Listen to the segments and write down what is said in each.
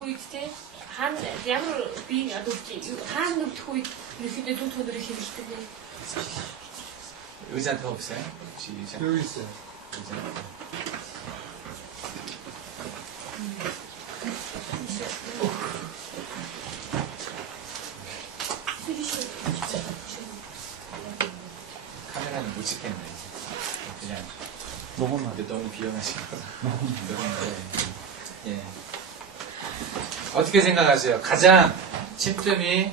Үедтэй ямар би одоо хаана нүдэх үед ерөөхдөө дүн тонорыг хэмждэг вэ? 의자한테 없어요? 시작. 여기 있어요. 의자. 카메라는 못 찍겠네. 그냥 너무 비용하시고. 예. 어떻게 생각하세요? 가장 침뜸이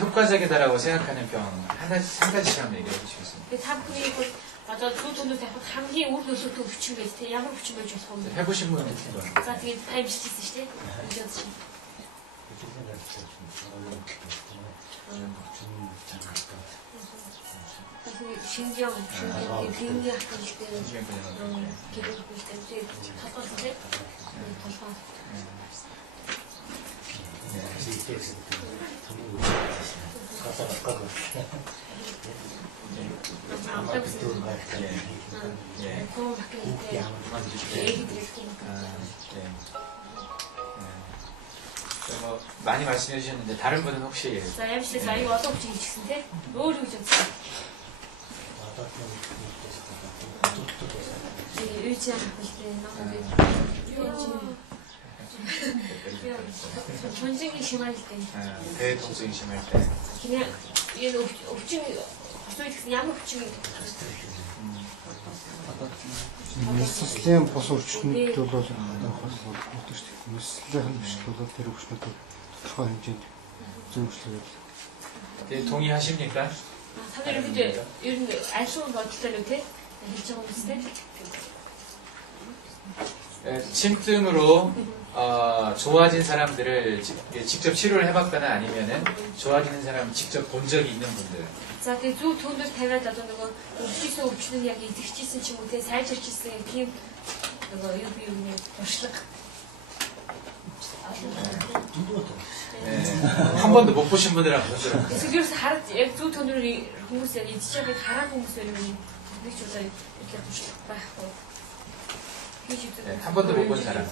효과적이다라고 생각하는 병 한 가지씩 얘기해 주시겠습니다. Та бүхний бол одоо дүн тонор тавихад хамгийн үр нөлөөтэй өвчин байж тээ ямар өвчин байж болох вэ? 해보신 분은 어떻게 봐요? За тэгээд таймшчихсэн шүү дээ. Үжиж чинь. 신경 비행기 학교 때는 기록 때 바꿨을 때 바꿔. 뭐 많이 말씀해 주셨는데 다른 분은 혹시 자, MC 자 이거 어떤 өвчин 있으신데? 뭐를 오셨어요? 의지 않고 너무 전쟁이 심할 때 배 통증이 심할 때 그냥 얘는 өвчин 소위 ямар өвчин Мэслэлийн бос өвчтөнд бол боддог шүү дээ. Мэслэлийн өвчтөд бол тэр өвчтөд тодорхой хэмжээнд зөвшөөрөл. 동의하십니까? 사람들이 근데 이런 안 좋은 거 어떨까요, 때? 일정 없을 때? 침증으로 좋아진 사람들을 직접 치료를 해봤거나 아니면은 좋아지는 사람 직접 본 적이 있는 분들. За тэгээ зөв төвлөр тавиад одоо нөгөө өвчсөн өвчнүүд яг идэгчсэн ч юм уу те сайжирчсэн тийм нөгөө юу нэ туршлага 한 번도 못 보신 분들하고 보셨어요. Тэгэлээс хараад яг зөв төвлөр хүмүүс яг идэж байгааг хараад хүмүүс байх юм нэг ч удаа ирлээ туршлага байхгүй. 한 번도 못 본 사람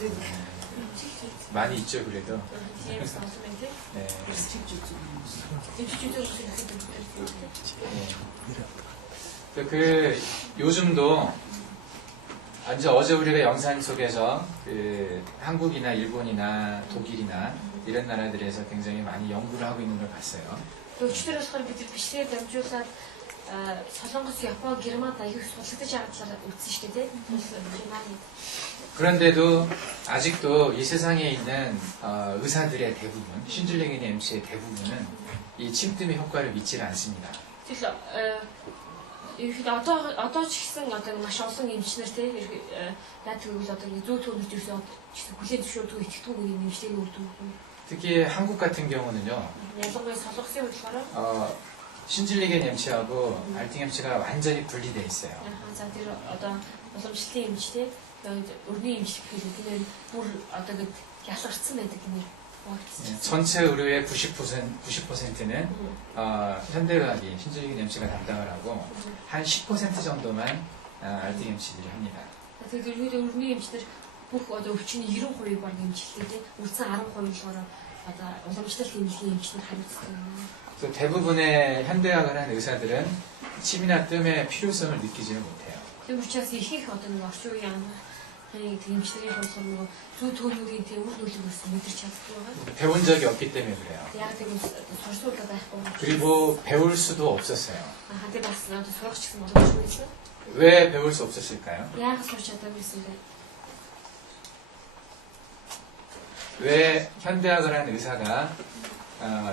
많이 있죠 그래도. Тийм сонсомын те. 그 요즘도 이제 어제 우리가 영상 속에서 그 한국이나 일본이나 독일이나 이런 나라들에서 굉장히 많이 연구를 하고 있는 걸 봤어요. Өчтөр болохоор бид бичлэгээр дамжуулаад Солонгос, Япон, Германд аяг судалдаж байгаа талаар үзсэн шүү дээ. 그런데도 아직도 이 세상에 있는 의사들의 대부분, 신줄랭이 MC의 대부분은 이 침뜸의 효과를 믿지 않습니다. Тэгэхээр одоо ч гэсэн одоо маш олон эмчнэр те яг тэгвэл одоо зөв төвлөрж ирсэн хүлээн зөвшөөрдөг итгэдэг нэг эмчтэй үрдүү. 특히 한국 같은 경우는요. ялангуяа солонгосын хувьд болохоор 신줄리겐 MC하고 알팅 MC가 완전히 분리되어 있어요. За тэр одоо уламжлалын эмчтэй өрний эмч гэхээр бүр одоо ингэ ялгарсан байдаг гинэ. 전체 의료의 90%는 현대의학이 신줄리겐 MC가 담당을 하고 한 10% 정도만 알팅 MC들이 합니다. Тэгэхээр өрний эмч들 бүх одоо өвчний 90% баг эмчлэлтэй үлдсэн 10% болохоор одоо уламжлалт эмчлийн эмчнэр хариуцдаг юм. 그래서 대부분의 현대학을 하는 의사들은 침이나 뜸의 필요성을 느끼지는 못해요. Тэр учраас ихэнх одоо нэг орчин үеийн эмчилгээ болсон нөгөө зөв төлөвийн тийм үр нөлөөс мэдэрч чаддаг байгаа. 배운 적이 없기 때문에 그래요. Яг тийм сурсуулаад байхгүй. 그리고 배울 수도 없었어요. 한테 봤어. 나도 수학 치는 거 너무 좋아했어. 왜 배울 수 없었을까요? 약 수업 찾다고 했는데. 왜 현대학을 하는 의사가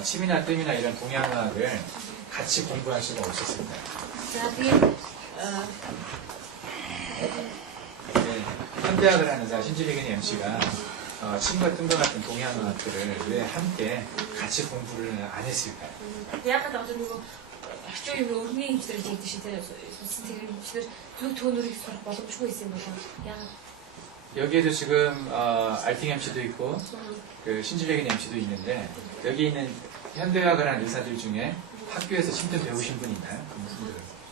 침이나 뜸이나 이런 동양학을 같이 공부할 수가 없었을까요? 현대학을 하는 의사 신줄리겐 MC가 침과 뜸과 같은 동양학들을 왜 함께 같이 공부를 안 했을까요? 약간 어떤 거 орчин үеийн өрний эмчилгээ хийдэг шиг тэр судалсан тэр эмчилэр зөв төөнөрийг сурах боломжгүй байсан юм байна. Яг 여기에도 지금 알팅 MC도 있고 그 신줄리겐 MC도 있는데 여기 있는 현대학을 하는 의사들 중에 학교에서 침뜸 배우신 분 있나요?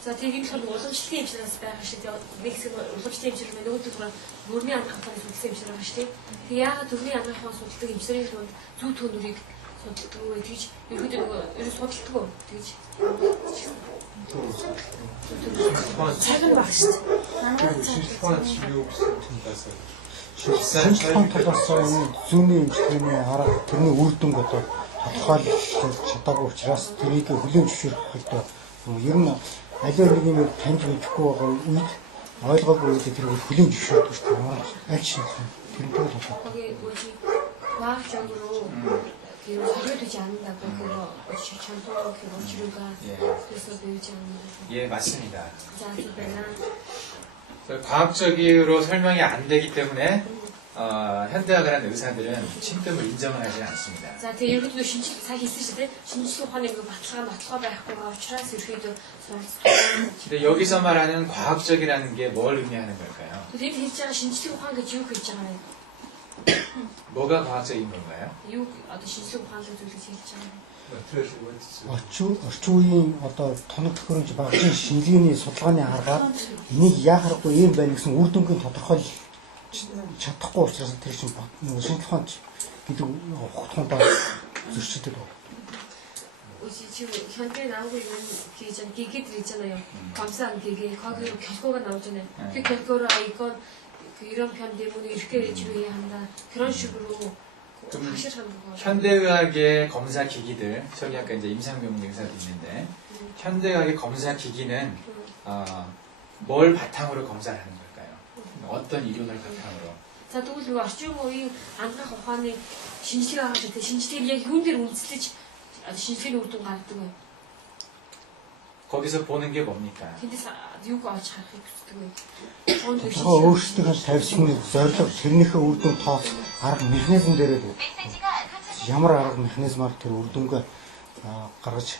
За тэгээд болохоор уламжлалын эмчнээс байгаа шүү дээ. Нэг хэсэг уламжлалын эмчнэр мэн нөгөөд зүгээр бүрний анхаарал үзсэн эмчнэр байгаа шүү дээ. Тэг яагаад төрний анхаарал судалдаг эмчнэрийн хүнд зүү төөнөрийг судалдаг вэ гэж ерөөдөө ерөө судалдаг тэгж цаг нь баг шүү дээ. Шинжилгээ юу гэсэн талаас шинжилгээний талаас энэ зүүнний эмчилгээний арга тэрний үр дүнг одоо тодорхойлж чадаагүй учраас тэрийг хүлээн зөвшөөрөх хэрэгтэй. Ер нь аливаа нэг юм таньж мэдэхгүй байгаа үед ойлгоогүй үед тэрийг хүлээн зөвшөөрдөг шүү дээ. Аль шинжилгээ тэрнтэй л холбоотой. 거기 뭐지 과학적으로 그 사료되지 않는다고 그거 전통 그 치료가 그래서 배우지 않는다고. 예, 맞습니다. 자, 그러면 과학적으로 설명이 안 되기 때문에 현대학을 한 의사들은 침뜸을 인정을 하지 않습니다. за тэгээ ерөөдөө шинжил сайн хийсэн шүү дээ. шинжилгээ ухааны ингээ баталгаа байхгүйгаа учраас ерөөдөө суралцдаг. 근데 여기서 말하는 과학적이라는 게 뭘 의미하는 걸까요? Тэгээд хийж байгаа шинжилгээ ухаан гэж юу хийж байгаа вэ? 뭐가 과학적인 건가요? Юу одоо шинжилгээ ухаан гэж зүйлс хийж байгаа вэ? Орчин үеийн одоо тоног төхөөрөмж багжийн шинжилгээний судалгааны аргаар энийг яахарахгүй юм байна гэсэн үр дүнгийн тодорхойлж чадахгүй учраас тэр чинь шинжилгээ ухаан гэдэг ухаалтанд зөрчилдөг. 뭐지 지금 현재 나오고 있는 게 있잖아요. 기계들 있잖아요. 검사한 기계 거기로 결과가 나오잖아요. 그 결과로 이건 그 이런 편 때문에 이렇게 치료해야 한다. 그런 식으로 확실한 거. 현대의학의 검사 기기들, 저기 아까 이제 임상병 의사도 있는데 현대의학의 검사 기기는 뭘 바탕으로 검사를 하는 걸까요? 어떤 이론을 바탕으로? За тэгвэл нөгөө орчин үеийн анхаарах ухааны шинжилгээ аваад байгаа шинжилгээг яг юун дээр үндэслэж шинжилгээний үр дүн гаргадаг вэ? 거기서 보는 게 뭡니까? Тэндээс юуг олж харахыг хүсдэг вэ? Тэгэхээр өөрсдөө тавьсан зорилго тэрнийхээ үр дүн тоос арга механизм дээрээ ямар арга механизмаар тэр үр дүнгээ гаргаж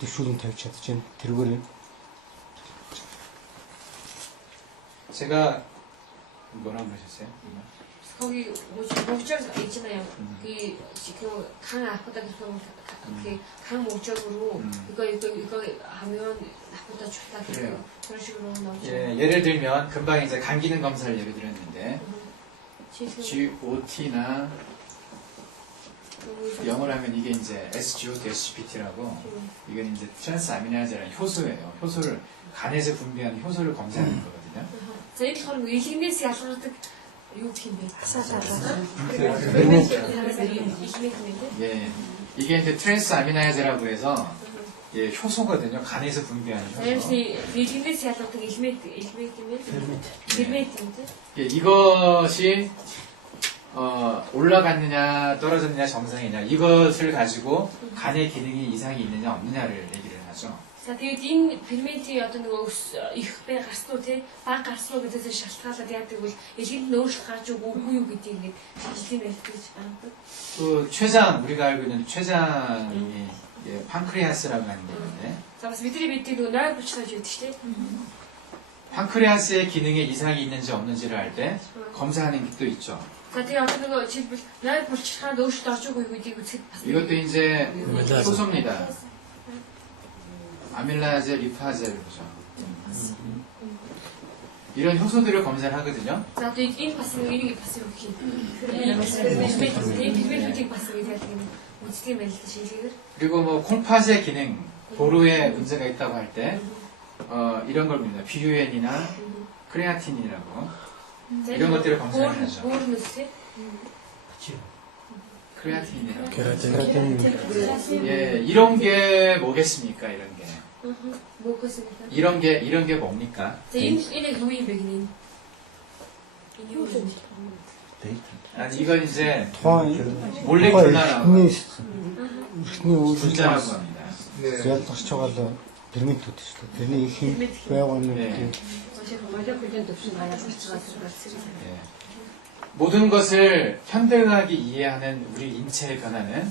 дэвшүүлэн тавьж чадчихэв. тэргээр 제가 뭐라고 그러셨어요? 거기 뭐지 목적 있잖아요. 그강 아프다 그강 목적으로 이거 하면 나쁘다 좋다 그런 식으로 나오죠. 예, 예를 들면 금방 이제 간 기능 검사를 예를 들었는데 GOT나 영어로 하면 이게 이제 SGOT, SGPT라고 이건 이제 트랜스 아미노아제라는 효소예요. 효소를 간에서 분비하는 효소를 검사하는 거거든요. 자 이렇게 하는 거 일힘에서 약속을 юу гэх юм бэ? 예, 이게 이제 트랜스 아미노아제라고 해서 예, 효소거든요. 간에서 분비하는 효소. 예, 이것이 올라갔느냐 떨어졌느냐 정상이냐 이것을 가지고 간의 기능이 이상이 있느냐 없느냐를 얘기를 하죠. За тэгээд энэ ферментийн одоо нөгөө их бай гарснуу тий баг гарснуу гэдээс шалтгаалаад яадаг бол илгэнд нөөцлөх гарч үгүй юу гэдгийг ингээд шинжилгээ байлгаж байгаа. 그 췌장 우리가 알고 있는 췌장이 예, 판크레아스라고 하는 게 있는데. 자, бас бидний бидний нөгөө нойл булчилгааж байдаг шүү дээ. 판크레아스의 기능에 이상이 있는지 없는지를 알 때 검사하는 게 또 있죠. 자, тэгээд одоо нөгөө жишээлбэл нойл булчилгаанд өөрчлөлт орж байгаа гэдгийг үзэхэд бас 이것도 이제 효소입니다. 아밀라제, 리파제를 보죠. 이런 효소들을 검사를 하거든요. 자, 또 энэ бас энийг бас юу гэх юм. ферментийг бас гэдэг юм. үздэг юм байна л да шинжилгээгээр. 그리고 뭐 콩팥의 기능, 도로에 문제가 있다고 할 때 이런 걸 봅니다. 비유엔이나 크레아틴이라고 이런 것들을 검사를 하죠. 크레아틴이라고. 예, 이런 게 뭐겠습니까? 이런 게. 뭐겠습니까? 이런 게 뭡니까? 자, 얘네 누구인 백인? 아니 이건 이제 몰레큘라라고 분자라고 합니다. ялгарч байгаа ферментүүд шүү дээ. Тэрний их юм байгаа нь 예. 모든 것을 현대의학이 이해하는 우리 인체의 변화는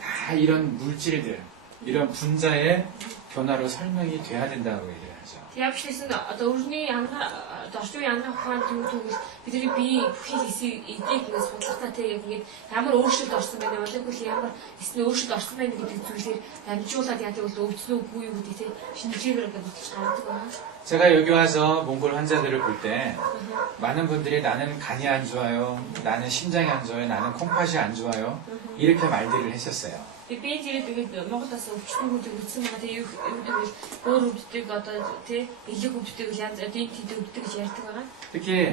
다 이런 물질들, 이런 분자의 변화로 설명이 돼야 된다고 얘기를 하죠. Явшлсэн одоо өрний ангаа орчин үеийн ангаа ухаан төгс бидний бие бүхий хийсийг эдийг ингээд судлахтаа тэг яг ингээд ямар өөрчлөлт орсон байна вэ? Тэгвэл ямар эсний өөрчлөлт орсон байна гэдэг зүйлээр дамжуулаад яадаг бол өвдсөн үгүй юу гэдэг тийм шинжилгээгээр ингээд баталж гаргадаг байна. 제가 여기 와서 몽골 환자들을 볼 때 많은 분들이 나는 간이 안 좋아요, 나는 심장이 안 좋아요, 나는 콩팥이 안 좋아요 이렇게 말들을 했었어요. Би зэрэг тэгээд Монголоос өвчтөн үүд үзсэн байгаа. Тэгээд юу гэдэг вэ? Өөр өвддөг одоо тий элэг өвддөг янз эдийн тэд өвддөг гэж ярьдаг байгаа. 특히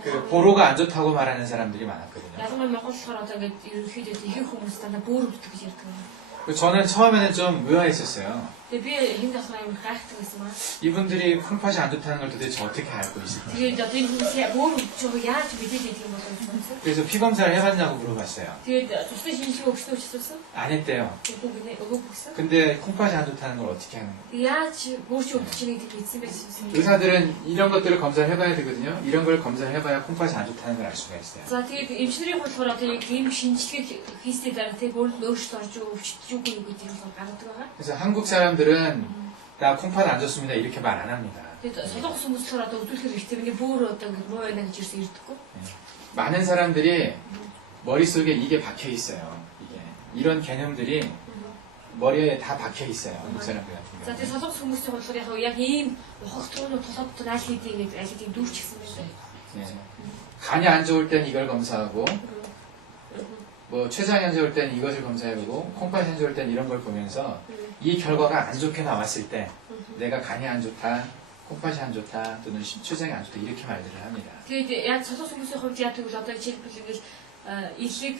그 보로가 안 좋다고 말하는 사람들이 많았거든요. Ялангуяа Монгол болохоор одоо ингээд ерөнхийдөө ихэнх хүмүүс дандаа бөөр өвддөг гэж ярьдаг байгаа. 저는 처음에는 좀 의아했었어요. Тэгээд би хэнд асаа юм гайхдаг байсан маа. 이분들이 콩팥이 안 좋다는 걸 도대체 어떻게 알고 있을까? Тэгээд одоо энэ хүмүүс бөөр өвдчих яаж мэдээд идэх юм бол гэж бодсон. 그래서 피 검사를 해봤냐고 물어봤어요. Тэгээд тусдаа шинжилгээ өгснөө ч асуусан. 안 했대요. өгөөгүй гэсэн. 근데 콩팥이 안 좋다는 걸 어떻게 하는 거예요? Яаж бөөрч өвдчихнийг гэдэг мэдсэн байсан. 의사들은 이런 것들을 검사를 해봐야 되거든요. 이런 걸 검사를 해봐야 콩팥이 안 좋다는 걸 알 수가 있어요. За тэгээд эмчнэрийн болохоор одоо яг ийм шинжилгээ хийсний дараа тэгээд бөөр өөрчлөлт орж өвчтөж үгүй гэдэг нь гаргадаг байгаа. 그래서 한국 사람들은 나 콩팥 안 좋습니다 이렇게 말 안 합니다. Тэгээд солонгос хүмүүс болохоор одоо өдөрхөр ихтэй ингээ бөөр одоо ингээ муу байна гэж ирсэн ирдэггүй. 많은 사람들이 머릿속에 이게 박혀 있어요. 이게 이런 개념들이 머리에 다 박혀 있어요. 한국 사람들 같은 За 경우. тэгээд солонгос хүмүүсийн болохоор яг ийм ухах туунууд тусаад аль хэдийн аль хэдийн дүүрчихсэн байсан. 예. 간이 안 좋을 땐 이걸 검사하고 뭐 췌장이 안 좋을 땐 이것을 검사해보고 콩팥이 안 좋을 땐 이런 걸 보면서 이 결과가 안 좋게 나왔을 때 내가 간이 안 좋다, 콩팥이 안 좋다 또는 췌장이 안 좋다 이렇게 말들을 합니다. Тэгээд яг солонгос хүмүүсийн хувьд яг тэгвэл одоо жишээлбэл ингээл илэг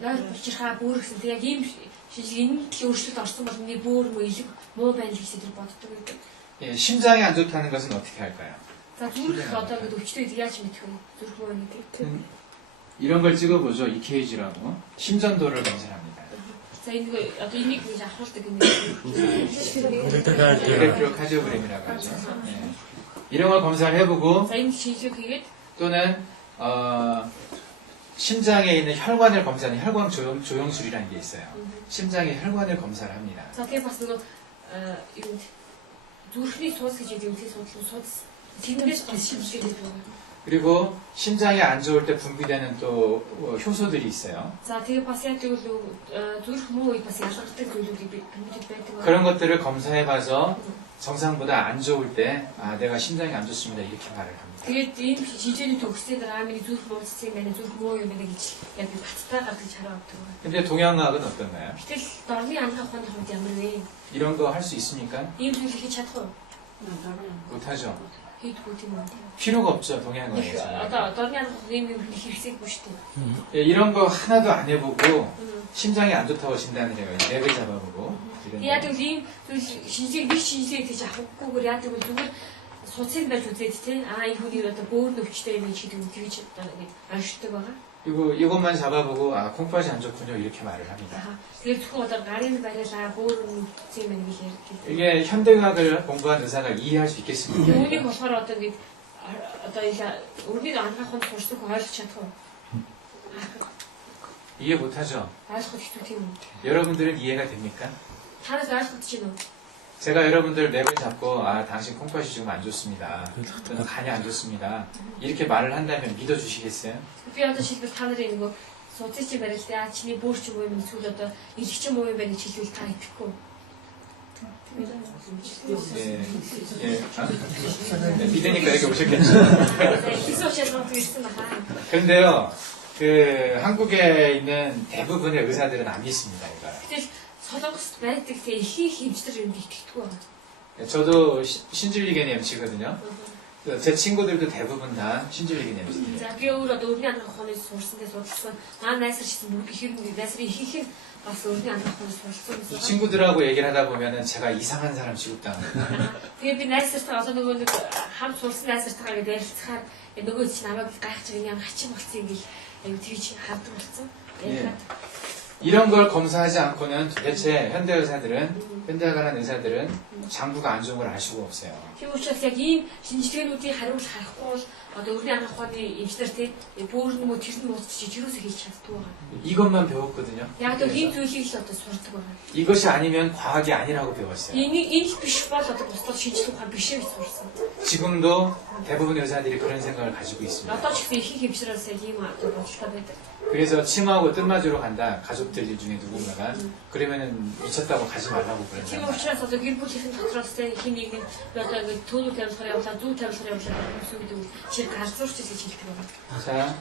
нойр булчирхаа бөөр гэсэн тэг яг ийм шинжилгээ энэ төрлийн өөрчлөлт орсон бол миний бөөр мө илэг муу байна гэж тэр боддог гэдэг. 예, 심장이 안 좋다는 것은 어떻게 할까요? За зүрх одоо ингээд өвчтөд яаж мэдэх вэ? зүрх муу гэдэг. 이런 걸 찍어보죠. EKG라고 심전도를 검사합니다. За энэ одоо энийг гэж авахулдаг юм. 엘렉트로카디오그램이라고 하죠. 예. 이런 걸 검사를 해보고 За энэ шинжилгээ хийгээд 또는 심장에 있는 혈관을 검사하는 혈관 조영술이라는 게 있어요. 심장의 혈관을 검사를 합니다. за тэгээ бас нөгөө юу зүрхний суус гэж гэдэг үгтэй суус тэрнээс бас шинжилгээ хийдэг байна. 그리고 심장이 안 좋을 때 분비되는 또 효소들이 있어요. За тэгээ бас яг тэгвэл зүрх муу үед бас ялгардаг зүйлүүдийг бид байдаг. 그런 것들을 검사해봐서 정상보다 안 좋을 때 아, 내가 심장이 안 좋습니다 이렇게 말을 합니다. Тэгээд энэ шинжилгээний төгссөн дараа миний зүрх мууцсан юм байна, зүрх муу юм байна гэж яг баттаа гаргаж хараадаг. 근데 동양의학은 어떤가요? Гэтэл дорны анхаа ухааны хувьд ямар вэ? 이런 거 할 수 있습니까? Ийм зүйл хийж чадах уу? 못하죠. Хийдгүү тийм үү? 필요가 없죠 Их 동양의학에서. одоо дорны анхаа ийм юм хэрэгсэйгүй шүү дээ. 예, 이런 거 하나도 안 해보고 심장이 안 좋다고 진단을 해요. 랩을 잡아보고. 이런 Яг 거. л ийм зүйл шинжилгээ нэг шинжилгээ хийж авахгүйгээр яг л зүгээр суцыг байж үзээд тий энэ хүний одоо бөөр нөвчтэй юм шиг тэгж одоо ингэ оншдог байгаа. 그리고 이것만 잡아보고 아 콩팥이 안 좋군요 이렇게 말을 합니다. Тэгээд зөвхөн одоо гарын барилаа бөөр нөвчтэй юм гэж ярьдаг. 이게 현대의학을 공부한 의사가 이해할 수 있겠습니까? Үүнийг болохоор одоо ингэ одоо их өрний анхаах нь сурсан хүн ойлгож чадах уу? 이해 못하죠. ойлгох хэцүү тийм үү? 여러분들은 이해가 됩니까? Танаас ойлгогдож байна уу? 제가 여러분들 랩을 잡고 아 당신 콩팥이 지금 안 좋습니다. 또는 간이 안 좋습니다. 이렇게 말을 한다면 믿어주시겠어요? Би одоо шилбэл та нарын нөгөө суцыг чи барилтаа чиний бөөр ч юм уу юм эсвэл одоо илэг ч юм уу юм байна гэж хэлвэл та итгэхгүй. 예, 예. 아? 믿으니까 여기 오셨겠죠. Хэсэг учраас гоо хэлсэн баха. 그런데요, 그 한국에 있는 대부분의 의사들은 안 믿습니다. 이걸. Гэтэл солонгост байдаг те ихийг хэмжтэр юм итгэдэггүй байна. 저도 신줄리겐 MC거든요. 제 친구들도 대부분 다 신줄리겐 MC예요. За би өөр одоо өрний анхаах ухааны сурсандээ судалсан. найсарчсан бүгд ихэр найсрын ихийг бас өрний анхаах ухааны сурсан 이 гэсэн. 친구들하고 얘기를 하다 보면은 제가 이상한 사람 취급당합니다. Тэгээ би найсартаа одоо нөгөө нэг хамт сурсан найсартаагаа гээд ярилцахаар нөгөө чи намайг гайхаж байгаа юм хачин болцсон ингээл аюу тэгж хардаг болсон. 예. 이런 걸 검사하지 않고는 도대체 현대학을 한 의사들은 장부가 안 좋은 걸 알 수가 없어요. Тийм учраас яг ийм шинжилгээнүүдийг хариулт харахгүй бол одоо өрний анх ухааны эмчнэр тий бүр нэмүү тэр нь устчих юусоо хийж чаддаг байгаа. 이것만 배웠거든요. Яг л ийм зүйлийг л одоо сурдаг байгаа. 이것이 아니면 과학이 아니라고 배웠어요. Энэ биш бол одоо бусдад шинжлэх ухаан биш гэж сурсан. 지금도 대부분의 의사들이 그런 생각을 가지고 있습니다. Одоо ч гэсэн их хэмжрээс ийм одоо бодолтой байдаг. 그래서 침하고 뜸맞으러 간다. 가족들 중에 누군가가 그러면은 미쳤다고 가지 말라고 Тийм 그러잖아요. учраас одоо гэр бүлийн дотроос хин нэг нь одоо ингэ төлөв тавилахаар явлаа, зүг тавилахаар явлаа гэсэн үг чи ганцуурч гэж хэлдэг байгаа. 자,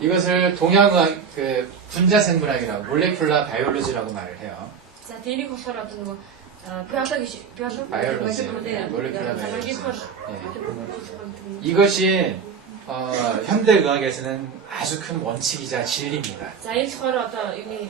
이것을 동양의학 그 분자생물학이라고 몰레큘라 바이올로지라고 말을 해요. За тэнийг болохоор одоо нөгөө биологи 바이올로지, 몰레큘라 바이올로지. биологи 이것이 현대의학에서는 아주 큰 원칙이자 진리입니다. За энэ болохоор одоо юуны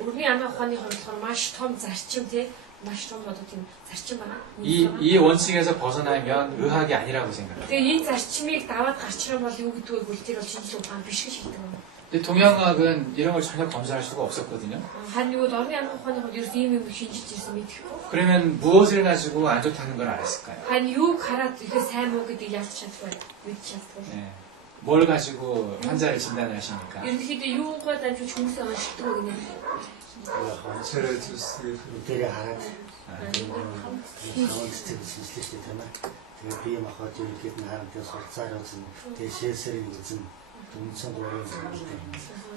өрний анх ухааны болохоор маш том зарчим тий маш том одоо тийм зарчим байна. 이 원칙에서 벗어나면 의학이 아니라고 생각해요. Тэгээ энэ зарчмыг даваад гарч ирэх бол юу гэдэг вэ? Тэр бол шинжлэх ухаан биш гэж хэлдэг байна. 근데 동양의학은 이런 걸 전혀 검사할 수가 없었거든요. Харин юу орны анх ухааны хувьд ерөөс ийм юм шинжиж ирсэн мэдэхгүй. 그러면 무엇을 가지고 안 좋다는 걸 알았을까요? Харин юуг хараад ихэд сайн муу гэдгийг ялж чадахгүй мэдчих чадахгүй. 네. 뭘 가지고 환자를 진단하십니까? Ерөнхийдөө юугаар дамжуулж хүмүүсээ онцлдог вэ гэнэ. 관찰해 주세요. тэрэ хараад хаалт сэтгэлжлээ шүү дээ тийм ээ. Тэгээд би махад ерөнхийд нь харамтай сурцаар үзэн тэгээд шээсэрийг үзэн дүнсэн дуурай зүйлтэй.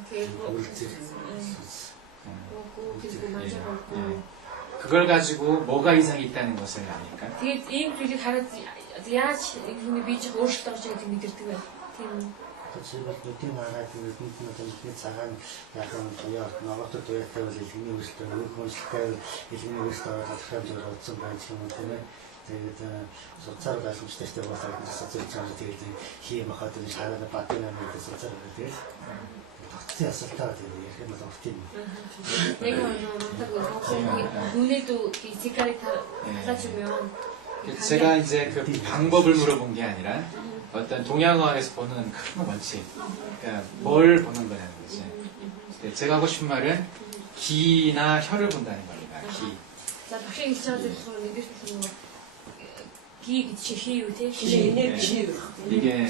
Тэгээд үлцэг. 그걸 가지고 뭐가 이상이 있다는 것을 압니까? тэгээд ийм зүйлийг хараад яаж хүний бие чих өөрчлөлт орж байгааг мэдэрдэг вэ? Тийм. Тэсэл нүдийн хараад нүдэнд нь тэмцэх цагаан яхан туяа ногоотод туяатай бол илгэний өөрчлөлт өөх өөрчлөлттэй илгэний өөрчлөлт ороод захиргаан зөөр утсан байж юм уу тийм ээ. Тэгээд суцаар гайхамшигтай штэ болоод суцаар чамд тэгээд хийм хахад энэ шаараа батын амид суцаар тэгээд тогтсон асуултаа тэгээд ярих юм бол урт юм. Яг нэг 눈에도 이 색깔이 다 달라지면 제가 이제 그 방법을 물어본 게 아니라 어떤 동양의학에서 보는 큰 원칙, 그러니까 뭘 보는 거냐는 거지. 네, 제가 하고 싶은 말은 기나 혀를 본다는 겁니다. 기. 자, 박신 기자들 얘기해 주는 거. 기, 희유, 대, 네. 이게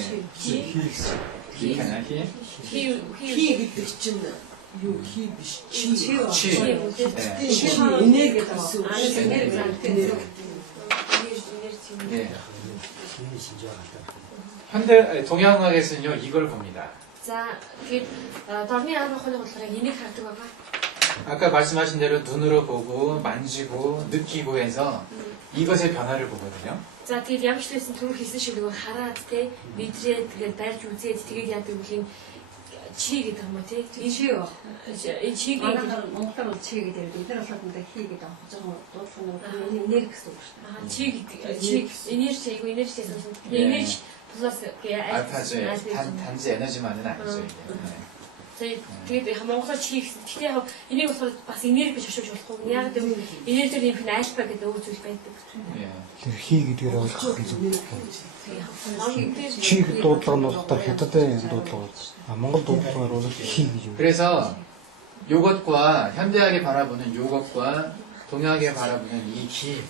기가나 희? 희유 гэдэг чинь юу хий биш чи 치. чи 네. энерги гэсэн үг 아니, шүү энерги. дээ. 예. 힘이 신중하다. 현대 동양의학에서는요 이걸 봅니다. 자, 그 덜미 안 먹는 것처럼 이nik хардаг байгаа. 아까 말씀하신 대로 눈으로 보고 만지고 느끼고 해서 이것의 변화를 보거든요. За, тэгээд ямар ч байсан түрүү хийсэн шиг нөгөө хараад те мэдрээд тэгээд барьж үзээд тэгээд яадаг үлийн чи гэдэг юм уу те. чи юу? Энэ чиг Монголоор чи гэдэг. Эдгээр болохоор хий гэдэг авах жоохон дуудлага нь энерги гэсэн үг шүү дээ. чи гэдэг чи энержи айгүй энержи гэсэн. Энержи плюс 알파죠. 단지 에너지만은 아니죠. 이게. 네. тэгээд монголоор чи гэсэн. Гэхдээ яг энийг болохоор бас энерги биш ашиглаж болохгүй. Яг гэвэл энержи юм альфа гэдэг өөр зүйл байдаг. 예. Тэр хий гэдгээр ойлгох юм. Чи Чи дуудлага нь болохоор хятадын дуудлага. Монгол дуудлагаар бол хий гэж юм. 그래서 요것과 현대학이 바라보는 요것과 동양이 바라보는 이 기,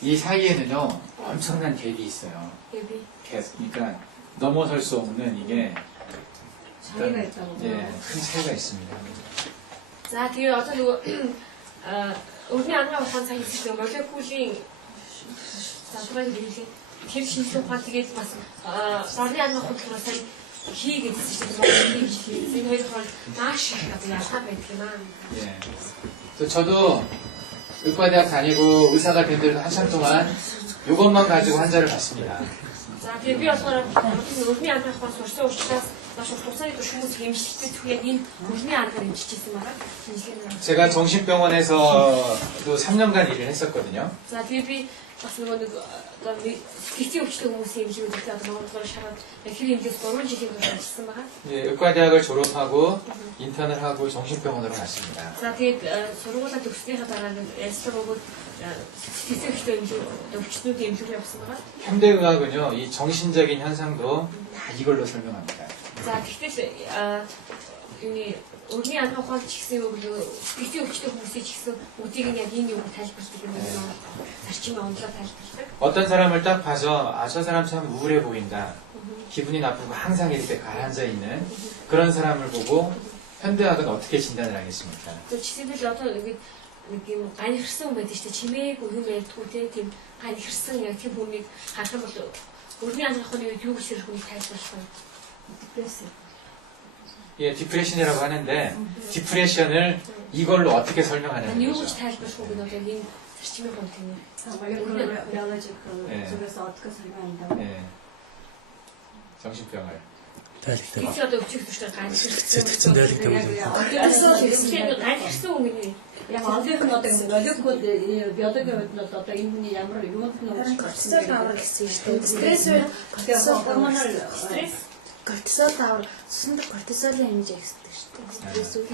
이 사이에는요 엄청난 갭이 있어요. 예비. 그러니까 넘어설 수 없는 이게 차이가 있다고. 예, 큰 차이가 있습니다. За, тэгээд одоо нөгөө өрний анхаа ухаан сайн хэлсэн молекулын задраг хэлээ. Тэр шинжлэх ухаан тэгээд бас орны анхаа ухаан сайн хий гэдэг чинь энэ хоёр бол маш их одоо ялгаа байдаг юм аа. 예. 그래서 저도 의과대학 다니고 의사가 된 데도 한참 동안 이것만 가지고 환자를 봤습니다. За, тэгээд би болохоор өрний анхаа ухаан сурсан учраас маш их туцааны хүмүүс хэмжлэлтэй түг яг энэ өрний анхаар хэмжижсэн байгаа. шинжилгээний. 제가 정신병원에서도 3년간 일을 했었거든요. За, тэгээд би бас нөгөө нэг одоо гитийн өвчлөг хүмүүсийн хэмжээ үүдээ одоо Монголоор шараад тэр хэмжээс 3 жилийн турш ажилласан байгаа. 예, 의과대학을 졸업하고 인턴을 하고 정신병원으로 갔습니다. За, тэгээд сургуулаа төгсгийнхаа дараа яслаг өгөөд гитийн өвчлөг хэмжээ өвчтнүүдийн хэмжээ явуулсан байгаа. 현대의학은요, 이 정신적인 현상도 다 이걸로 설명합니다. За, тэгтэл юуны өрний анх ухаал ч гэсэн үг битгий өвчтэй хүмүүсийг ч гэсэн бүгдийг нь яг энэ юм тайлбардаг юм байна. зарчмын онцлог тайлбардаг. 어떤 사람을 딱 봐서 아, 저 사람 참 우울해 보인다. 기분이 나쁘고 항상 이렇게 가라앉아 있는 그런 사람을 보고 현대학은 어떻게 진단을 하겠습니까? 또 지금들 어떤 нэг юм гань хэрсэн байдаг шүү дээ. Чимээгүй юм ярьдгүй тийм гань хэрсэн яг тийм хүнийг харах юм бол өрний анх ухааны үед юу гэж тэр хүнийг тайлбарлах вэ? депрессив. 예, 디프레션이라고 하는데 디프레션을 이걸로 어떻게 설명하는 아니 юу 거죠? гэж тайлбарлах вэ? Одоо энэ зарчмын хүн тийм ээ. biological зүгээс одгоо 설명한다고. 예, 정신병을. тайлбар. Би одоо өчиг төштэй гань хэрсэн. Сэтгцэн дайлаг Тэгээд гань хэрсэн үгний Яг одоох нь одоо молекул биологийн хувьд нь одоо энэ хүний ямар юмд нь кортизол давар гэсэн шүү дээ. Стресс кортизол гормонал стресс кортизол давар цуснд кортизолын хэмжээ гэсэн шүү дээ. Стресс үү.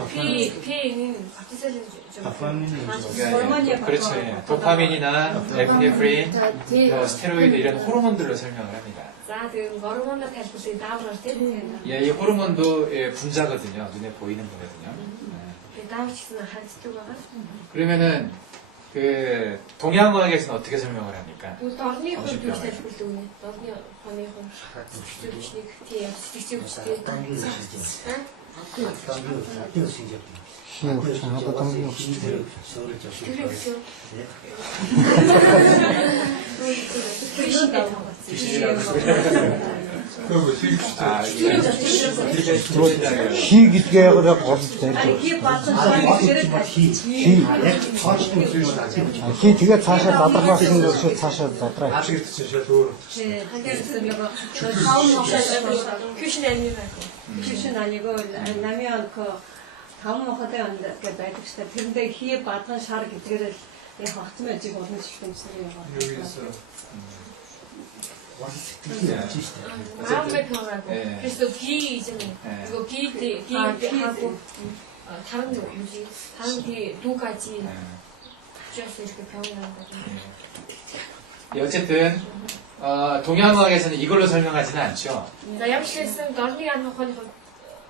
P-는 кортизол гормоны 그렇죠. 예. 도파민이나 에피네프린, 뭐 스테로이드 이런 호르몬들로 설명을 합니다. За тэгээд гормоноор тайлбарлах даавраар тийм. 예, 이 호르몬도 예, 분자거든요. 눈에 보이는 거거든요. Тэгээд даавч гэсэн харагддаг байгаа. 그러면은 그 동양과학에서는 어떻게 설명을 합니까? Тэгвэл орны хувьд юу тайлбарлах вэ? Орны ухааны хувьд зөвчнийг тийм сэтгэцийн хүчтэй. хий өвч надад хамгийн өвч. Тэр өсөө. 아, Хий гэдгээр яг гол тайлбар. хий баасан Хий тэгээд цаашаа задрагаас нь өшөө цаашаа задраа. Ашиглагдсан шал өөр. 한결같은 거 다음 Küchen аниме. 큐션 아니고 라면 그 다음 먹어도 안 돼. 그 байдаг. 근데 хий бадган шар гэдгээр л яг хатмаж болно шиг юм 여기서 마음의 평화고. 네. 그래서 기 있잖아요. 네. 이거 기 하고 다른 거 뭐지? 다른 두 가지 합쳐서 이렇게 병이라는 거죠. 예, 어쨌든 동양과학에서는 이걸로 설명하지는 않죠. За ямар ч хэлсэн орны ан ухааны хувьд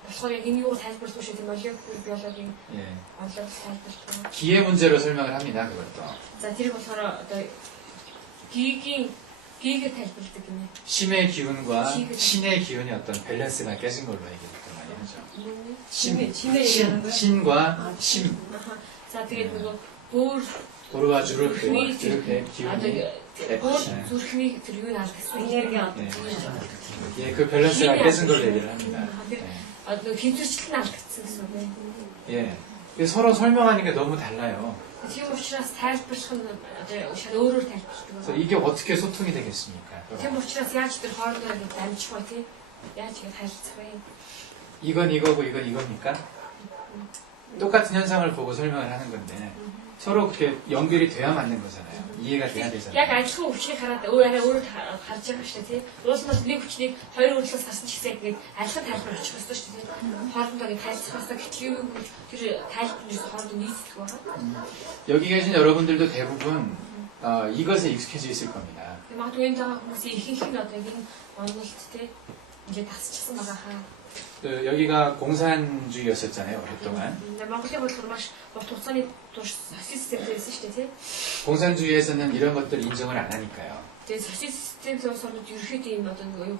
болохоор яг энэ юу тайлбарлах шүү дээ. Молекул биологийн 예, онцлог тайлбарлах. 기의 문제로 설명을 합니다. 그것도 За тэрийг болохоор одоо 기가 тайлбарладаг юм. 심의 기운과 신의 기운이 어떤 밸런스가 깨진 걸로 얘기를 많이 하죠. 신과 심, За тэгээд нөгөө бүр 도르와 주르 이렇게 기운이 бүр зүрхний тэр юу алдсан энерги 예, 그 밸런스가 깨진 걸로 얘기를 합니다. одоо хэмжүүлэлт нь алдсан гэсэн үг. 예, 서로 설명하는 게 너무 달라요. Тийм учраас тайлбарлах нь одоо шал өөрөөр тайлбарладаг. 그래서 이게 어떻게 소통이 되겠습니까? Тийм учраас яаж тэр хоорондоо ингэ дамжих вэ тий? Яаж ингэ харилцах вэ? 이건 이거고 이건 이겁니까? 똑같은 현상을 보고 설명을 하는 건데 서로 그렇게 연결이 돼야 맞는 거잖아요. 이해가 돼야 Яг 되잖아요. адилхан хүчийг хараад өөрөө харж байгаа шүү дээ тий. Уус нь нэг хүчнийг хоёр өөрчлөлт гарсан ч гэсэн ингэ адилхан тайлбар очих ёстой шүү дээ тий. Хоорондоо ингэ тайлбарлах хэрэгтэй гэтэл тэр тайлбарыг хоорондоо нийцдэг байна. 여기 계신 여러분들도 대부분 이것에 익숙해져 있을 겁니다. Магадгүй энэ байгаа хүмүүсийн ихэнх нь одоо энэ онолт тий 이제 тасчихсан байгаа хаа. 여기가 공산주의였었잖아요, 오랫동안. Монголын бодлого маш урт хугацааны турш социалист систем байсан шүү дээ тий. 공산주의에서는 이런 것들을 인정을 안 하니까요. Тэгээ социалист систем төрөөс орнод ерөөхдөө юм одоо нэг юу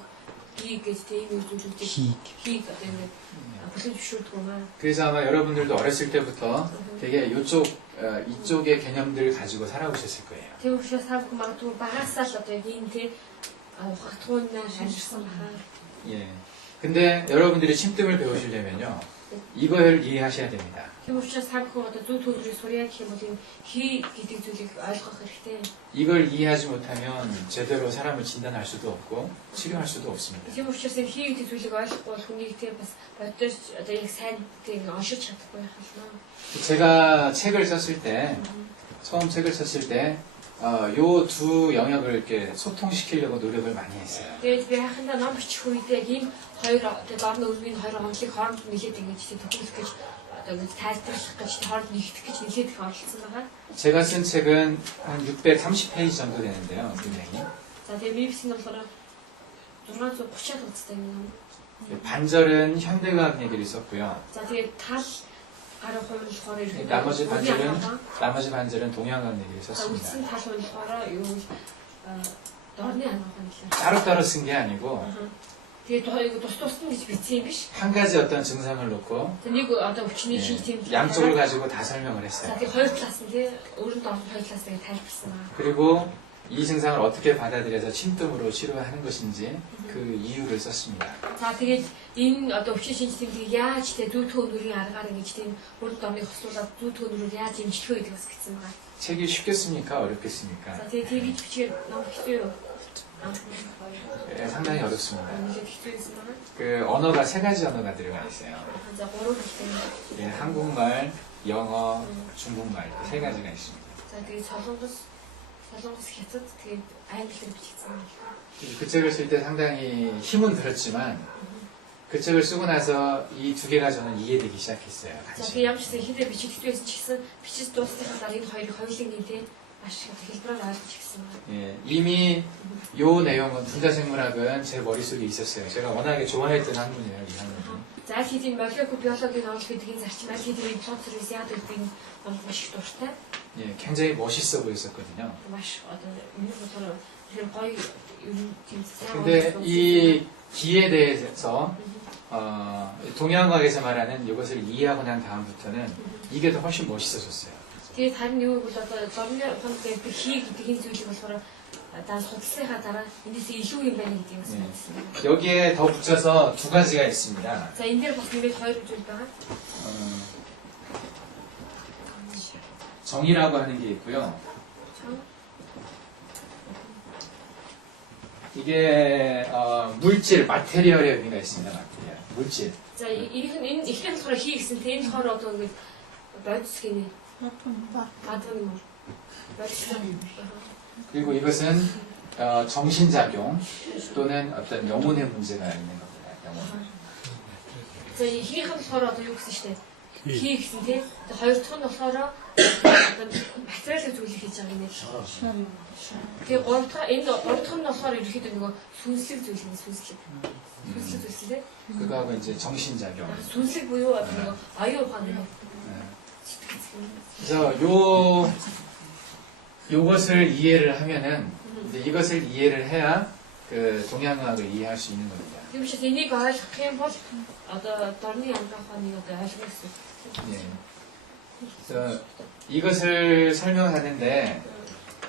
хий гэж тийм юм зүйлүүдийг хий одоо ингэ бүлээн зөвшөөрдөг юм аа. 그래서 아마 여러분들도 어렸을 때부터 되게 이쪽의 개념들을 가지고 살아오셨을 거예요. Тийм учраас та бүхэн магадгүй багасаа л одоо ийм тий ухагтгуунаа шалжирсан баха. 예. 근데 여러분들이 침뜸을 배우시려면요, 이걸 이해하셔야 됩니다. Тийм учраас та бүхэн одоо зөв төлөвийг сурья гэх юм бол ийм хий гэдэг зүйлийг ойлгох хэрэгтэй. 이걸 이해하지 못하면 제대로 사람을 진단할 수도 없고 치료할 수도 없습니다. Тийм учраас энэ хий гэдэг зүйлийг ойлгохгүй бол хүнийг тийм бас бодож одоо яг сайн тийм оншиж чадахгүй байна. 제가 책을 썼을 때, 처음 책을 썼을 때, 요 두 영역을 이렇게 소통시키려고 노력을 많이 했어요. Тэгээд би хаханда ном бичих үедээ ийм хоёр тэгээд орны өрмийн хоёр онцлог хооронд нийлээд ингэж төгөлөх гэж одоо ингэж тайлбарлах гэж хооронд нэгтгэх гэж нийлээд их оролцсон байгаа. 제가 쓴 책은 한 630페이지 정도 되는데요, 굉장히. За тэгээд би бичсэн нь болохоор 630 хуудастай юм. 반절은 현대과학 얘기를 썼고요. За тэгээд тал гараа хувь болохоор ерөөхдөө 나머지 반절은 동양과학 얘기를 썼습니다. үндсэн тал хувь болохоор юу дорны анхаа нэлээ. 따로따로 쓴 게 아니고 Тэгээд хоёрыг тус-тусна гэж бичсэн юм биш. 한 가지 어떤 증상을 놓고 Нэг одоо өвчний шин тэмдэг. 양쪽을 가지고 다 설명을 За 했어요. тэгээд хоёр талаас нь тий өөрөнд орсон хоёр талаас нь тайлбарсан байна. 그리고 이 증상을 어떻게 받아들여서 침뜸으로 치료하는 것인지 그 이유를 썼습니다. За тэгээд энэ одоо өвчин шинж тэмдгийг яаж тий зүй төөнөрийн аргаар ингэж тийм өөрөнд орныг хослуулаад зүй төөнөрөөр яаж эмчлэх вэ гэдэг бас гэсэн байна. 책이 쉽겠습니까? 어렵겠습니까? За тэгээд тийм бичгээр ном хэвчээ юу? 예, 상당히 어렵습니다. Ингээд хэвчээсэн байна. 그 언어가 세 가지 언어가 들어가 있어요. За 3 хэлтэй. 예, 한국말, 영어, 중국말 이렇게 세 가지가 있습니다. За тэгээд солонгос хятад тэгээд англиэр бичигдсэн байна. 그 책을 쓸 때 상당히 힘은 들었지만 그 책을 쓰고 나서 이 두 개가 저는 이해되기 시작했어요. За 같이. тэгээд ямар ч гэсэн хідэ бичигдсэн ч гэсэн бичиж дуусныхаа дараа энэ хоёрыг хоёуланг нэлээ маш их хэлбэрээр ойлгож ирсэн байна. 예, 이미 요 내용은 분자생물학은 제 머릿속에 있었어요. 제가 워낙에 좋아했던 학문이에요, 이 학문이. За аль хэдийн молекул биологийн онол гэдэг энэ зарчим аль хэдийн цонц сервис яадаг гэдэг энэ онол маш их дуртай. 예, 굉장히 멋있어 보였었거든요. Маш одоо энэ болохоор тэр гоё юм тэмцсэн. 근데 이 기에 대해서 동양과학에서 말하는 이것을 이해하고 난 다음부터는 이게 더 훨씬 멋있어졌어요. Тэгээд харин юу бол одоо зурны ухаанд байдаг хий гэдэг энэ зүйлийг болохоор дараа судалсныхаа дараа энэс илүү юм байна гэдэг юм санагдсан. 여기에 더 붙여서 두 가지가 있습니다. За энэ дээр бас нэмээд хоёр зүйл байгаа. 정이라고 하는 게 있고요. 이게 물질, 마테리얼의 의미가 있습니다. 마테리얼, 물질. За энэ ихэнх болохоор хий гэсэн тийм болохоор одоо ингээд бодис гинэ. 나도 뭐 그리고 이것은 정신작용 또는 어떤 영혼의 문제가 있는 겁니다. 영혼. За хийх нь болохоор одоо юу гэсэн штэ. Хий гэсэн тийм. Хоёр дахь нь болохоор одоо материал зүйлийг хийж байгаа юм байна. Тэгээ гурав дахь энэ гурав дахь нь болохоор ерөөхдөө нөгөө сүнслэг зүйл юм сүнслэг. Сүнслэг зүйл тийм. 그거하고 이제 정신작용. сүнслэг буюу одоо нөгөө аюу ухаан юм. 그래서 요것을 이해를 하면은 이제 이것을 이해를 해야 그 동양과학을 이해할 수 있는 겁니다. юм шиг энийг ойлгох юм бол одоо дорны янгаахыг одоо ойлгох гэсэн. 예. 그래서 이것을 설명하는데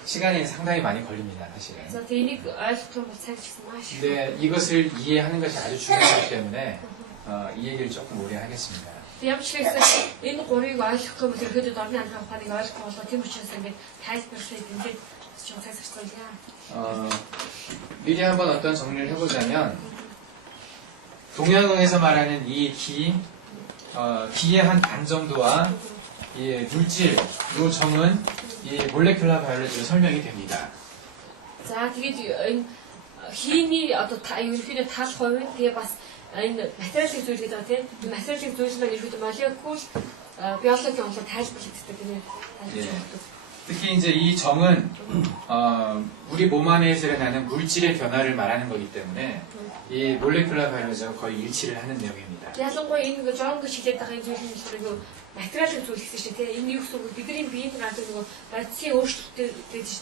시간이 상당히 많이 걸립니다, 사실은. За тэгээ энийг ойлгох юм бол цаг ч гэсэн маш их. 근데 이것을 이해하는 것이 아주 중요하기 때문에 이 얘기를 조금 오래 하겠습니다. Ямар ч гэсэн энэ гурыг ойлгох юм бол ерөөдөө дорны янгаах ухааныг ойлгох болоо тийм учраас ингээд тайлбарлахыг ингээд ч цаг зарцуулъя. 미리 한번 어떤 정리를 해보자면 동양학에서 말하는 이 기의 한 반 정도와 이 물질, 요 정은 이 몰레큘러 바이올로지로 설명이 됩니다. За тэгээд энэ хийний одоо ерөөдөө тал хувийн тэгээ бас энэ материалын зүйл гэдэг байгаа тийм. Материалын зүйл нь ерөөдөө молекул биологийн онолоор тайлбарлагддаг гэнэ. 특히 이제 이 정은 우리 몸 안에서 일어나는 물질의 변화를 말하는 거기 때문에 이 몰레큘러 바이올로지와 거의 일치를 하는 내용입니다. Ялангуяа энэ нэг жоон гэж хэлээд байгаа энэ зүйл нь болохоор материалын зүйл гэсэн чинь тийм. Энэ юу гэсэн үг бидний биеийн гадаг нэг бодисын өөрчлөлттэй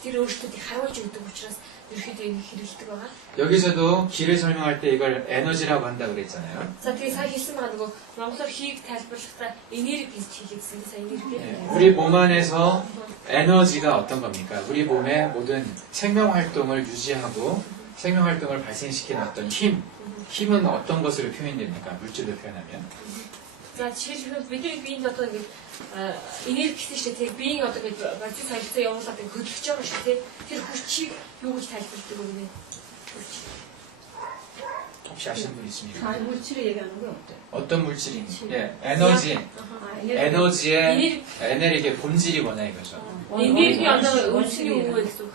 тэр өөрчлөлтийг харуулж өгдөг учраас ерөөхдөө энэ хэрэгэлдэг байгаа. 여기서도 기를 설명할 때 이걸 에너지라고 한다 그랬잖아요. За тэгээ сая хэлсэн байгаа нөгөө монголоор хийг тайлбарлахдаа энерги гэж хэлсэн. сая энерги. 우리 몸 안에서 에너지가 어떤 겁니까? 우리 몸의 모든 생명 활동을 유지하고 생명 활동을 발생시키는 어떤 힘은 어떤 것으로 표현됩니까? 물질로 표현하면. За жишээлбэл бидний биенд одоо ингэ энерги гэсэн чинь тэгээ биеийн одоо ингэ бодис харилцаа явуулаад ингэ хөдөлгөж байгаа шүү дээ. Тэр хүчийг юу гэж тайлбарладаг вэ гэнэ? 혹시 아시는 분 있습니까? 물질을 얘기하는 건 어때? 어떤 물질이? 예, 에너지. 에너지의 에너지의 본질이거나 이거죠. Энерги одоо үнцний үг вэ гэсэн үг.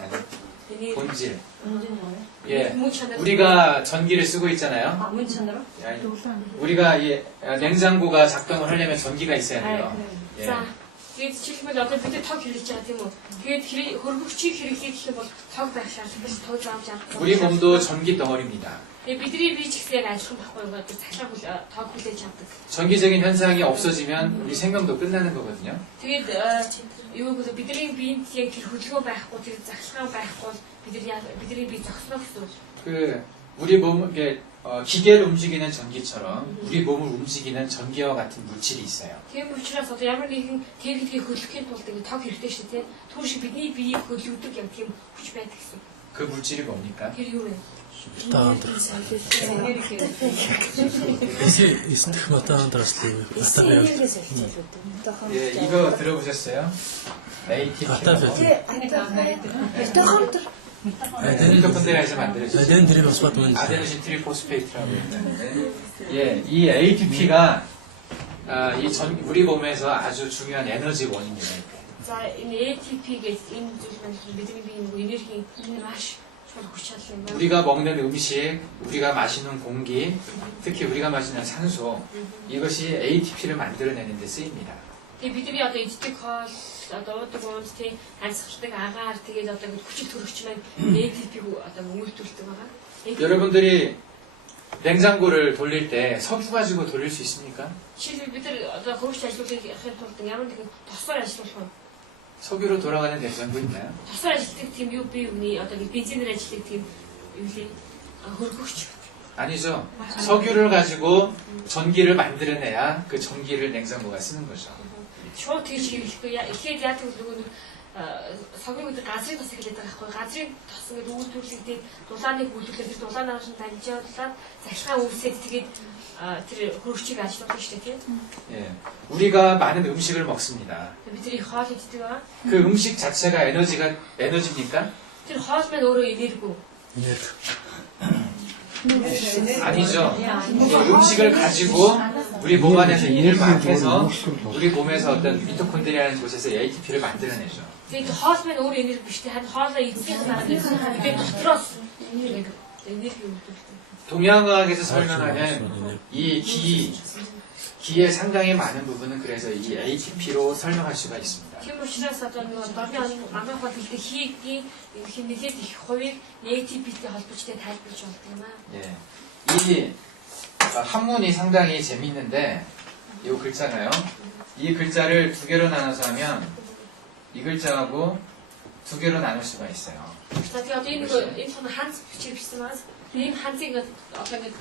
Энерги. 본질. 문제는 뭐예요? 예, 문 찾아서. 우리가 전기를 쓰고 있잖아요. 아, 문천으로? 아니, 우리가 이 냉장고가 작동을 하려면 전기가 있어야 아, 돼요. 그래. 예. За тэгээд жишээлбэл одоо бид тог хэрэглэж байгаа тийм үү? Тэгээд хөрвөгчийг хэрэглэх гэх юм бол тог байх шаардлагатай. Тог заавч авах. 우리 몸도 전기 덩어리입니다. Тэгээ бидний бие ч гэсэн яг адилхан байхгүй юу? Цахилгаан тоог хүлээж авдаг. 전기적인 현상이 없어지면 우리 생명도 끝나는 거거든요. Тэгээд юу гэвэл бидний биед яг тэр хөдөлгөөн байхгүй, тэр захилгаан байхгүй бидний бие зогсно гэсэн үг. 그 우리 몸 이게 기계를 움직이는 전기처럼 우리 몸을 움직이는 전기와 같은 물질이 있어요. Тийм учраас одоо ямар нэгэн техникийг хөдөлгөхийн тулд ингэ тог хэрэгтэй шүү дээ. Түр шиг бидний биеийг хөдөлгөдөг яг тийм хүч байдаг гэсэн. 그 물질이 뭡니까? Тэр юу вэ? Эсэх матаандрас л атагаа. Энергиээс олж 예, 이거 들어보셨어요? ATP. 미토콘드리아에서 만들어지죠. 아덴들이 бас бат мөн. 아데노신 트리포스페이트라고 있는데, 예, 이 ATP가 우리 몸에서 아주 중요한 에너지 원인입니다. За энэ ATP гэж энэ зүйл маань бидний биеийн нөгөө энергийн маш чухал хүч чадал юм байна. 우리가 먹는 음식, 우리가 마시는 공기, 특히 우리가 마시는 산소, 이것이 ATP를 만들어내는 데 쓰입니다. Тэгээ бидний одоо иддэг хоол, одоо уудаг унд тийм амьсгалдаг агаар тэгээд одоо хүчил төрөгч маань ATP-г одоо үйлдвэрлэдэг байгаа. 여러분들이 냉장고를 돌릴 때 석유 가지고 돌릴 수 있습니까? Жишээлбэл бид нар одоо хөвгч ажлуудын тулд ямар нэгэн тосоор ажиллах юм. 석유로 돌아가는 냉장고 있나요? Тосоор ажилладаг тийм юу бий үний одоо бензинээр ажилладаг тийм юу лээ хөргөгч. 아니죠. 석유를 가지고 전기를 만들어내야 그 전기를 냉장고가 쓰는 거죠. Шууд тэгж хийхгүй эхлээд яадаг нөгөө согыг өдөр газрын тос хэлээд байгаа байхгүй газрын тос гэдэг үйлдвэрлэгдээд дулааныг үйлдвэрлээд тэр дулаанаас нь дамжуулаад захилгаан үүсээд тэгээд тэр хөрөгчийг ажиллуулдаг шүү дээ тийм. 예, 우리가 많은 음식을 먹습니다. бидний хоол иддэг байгаа. 그 음식 자체가 에너지입니까? Тэр хоол маань өөрөө энерги. 아니죠. 그 음식을 가지고 우리 몸 안에서 일을 막 해서 우리 몸에서 어떤 미토콘드리아라는 곳에서 ATP를 만들어내죠. Тэгээд хоол маань өөрөө энерги биш тийм харин хоолоо эзэх дараа бид дотроос энерги үйлдвэрлэдэг. 동양의학에서 설명하는 이 기의 상당히 많은 부분은 그래서 이 ATP로 설명할 수가 있습니다. Тийм учраас одоо нөгөө дорны амрах хол хэлдэг хийгийн нэлээд их хувийг ATP-тэй холбогчтой тайлбарж болдог юм аа. 예, 이 한문이 상당히 재밌는데 이 글자가요. 이 글자를 두 개로 나눠서 하면 이 글자하고 두 개로 나눌 수가 있어요. За тэгээд одоо энэ хон ханц бичиг бичсэн маань ийм ханцыг одоо ингэ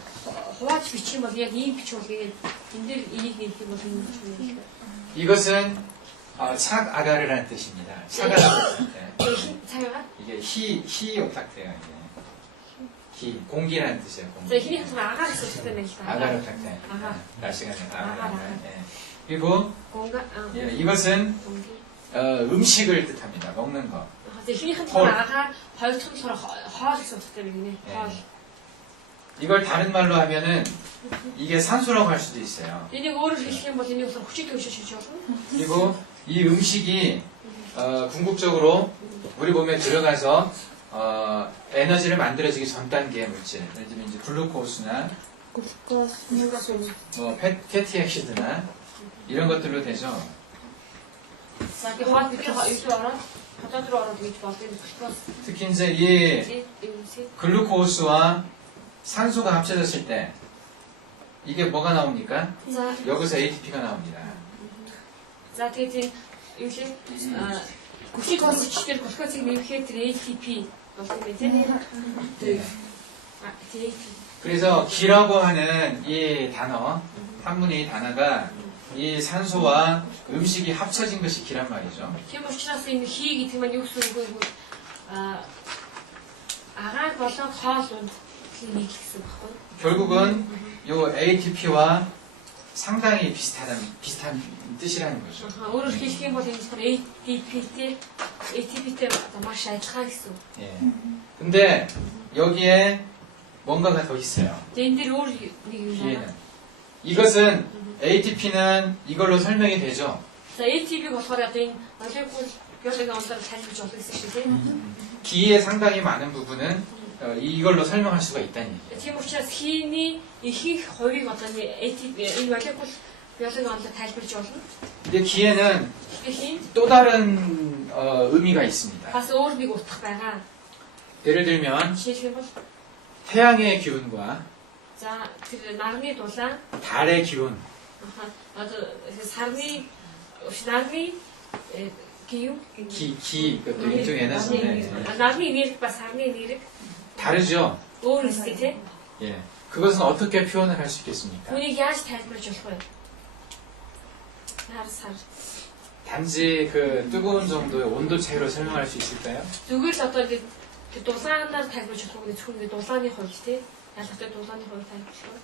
хувааж бичих юм бол яг ийм бичих үлгээд энэ дээр энийг нэмэх юм бол энэ бичих юм. 이것은 착아가르라는 뜻입니다. 착아가르. цагаага. 이게 희 옥탁태예요. 희 공기라는 뜻이에요. За 공기. эхний ханц агаар гэсэн үг байна л да. 아가르 탁태. 아가. 날씨가 아가. 아가르. 예. 그리고 공가 예, 이것은 공기. 음식을 뜻합니다. 먹는 거. За эхний ханц агаар хоёр дахь нь хоол гэсэн утгатай байна гинэ. хоол. 이걸 다른 말로 하면은 이게 산소라고 할 수도 있어요. Энийг өөрөөр хэлэх юм бол энийг уусаа хүчтэй өшөж болно. 그리고 이 음식이 궁극적으로 우리 몸에 들어가서 에너지를 만들어지기 전 단계의 물질, 예를 들면 이제 글루코스나 뭐 패티 액시드나 이런 것들로 되죠. За тэгээд хоол бид юу ороод хотод руу ороод гэж болдог юм. 특히 이제 이 글루코스와 산소가 합쳐졌을 때 이게 뭐가 나옵니까? За 여기서 ATP가 나옵니다. За тэгээд юу лээ хүчтэй тосчдэр глюкозыг нэмэхээр тэр ATP болох юм тийм. 그래서 기라고 하는 이 단어, 한문의 단어가 이 산소와 음식이 합쳐진 것이 기란 말이죠. Тийм учраас энэ хий гэдэг маань юу гэсэн үг вэ? Агаар болоод хоол унд нэг гэсэн баггүй. 결국은 요 ATP와 상당히 비슷한 뜻이라는 거죠. өөрөөр хэлэх юм бол энэ зөвхөн ATP-тэй маш адилхан гэсэн үг. 예. 근데 여기에 뭔가가 더 있어요. Энэ дэр өөр нэг юм 기에는. байна. 이것은 ATP는 이걸로 설명이 되죠. За ATP болохоор одоо энэ молекул биологийн онолоор тайлбарж болно гэсэн шүү дээ. 기의 상당히 많은 부분은 이걸로 설명할 수가 있다니. Тийм учраас хийний ихэнх хувийг одоо ATP энэ молекул биологийн онолоор тайлбарж болно. 근데 기에는 хийн 또 다른 의미가 있습니다. бас өөр нэг утга байгаа. 예를 들면 Жишээлх юм бол 태양의 기운과 За тэр нарны дулаан 달의 기운, одоо сарны нарны 기운 그것도 일종의 에너지인데 нарны энерги ба сарны энерги 다르죠. өөр өстэй тий. 예, 그것은 어떻게 표현을 할 수 있겠습니까? Түүнийг яаж тайлбарлаж болох вэ? Нар сар. 단지 그 뜨거운 정도의 온도 차이로 설명할 수 있을까요? Зүгээр л одоо ингэ тэр дулаанаар тайлбарлаж болох уу? Зөвхөн ингэ дулааны хувьд тий. ялгаатай дулааны хувьд тайлбарлах.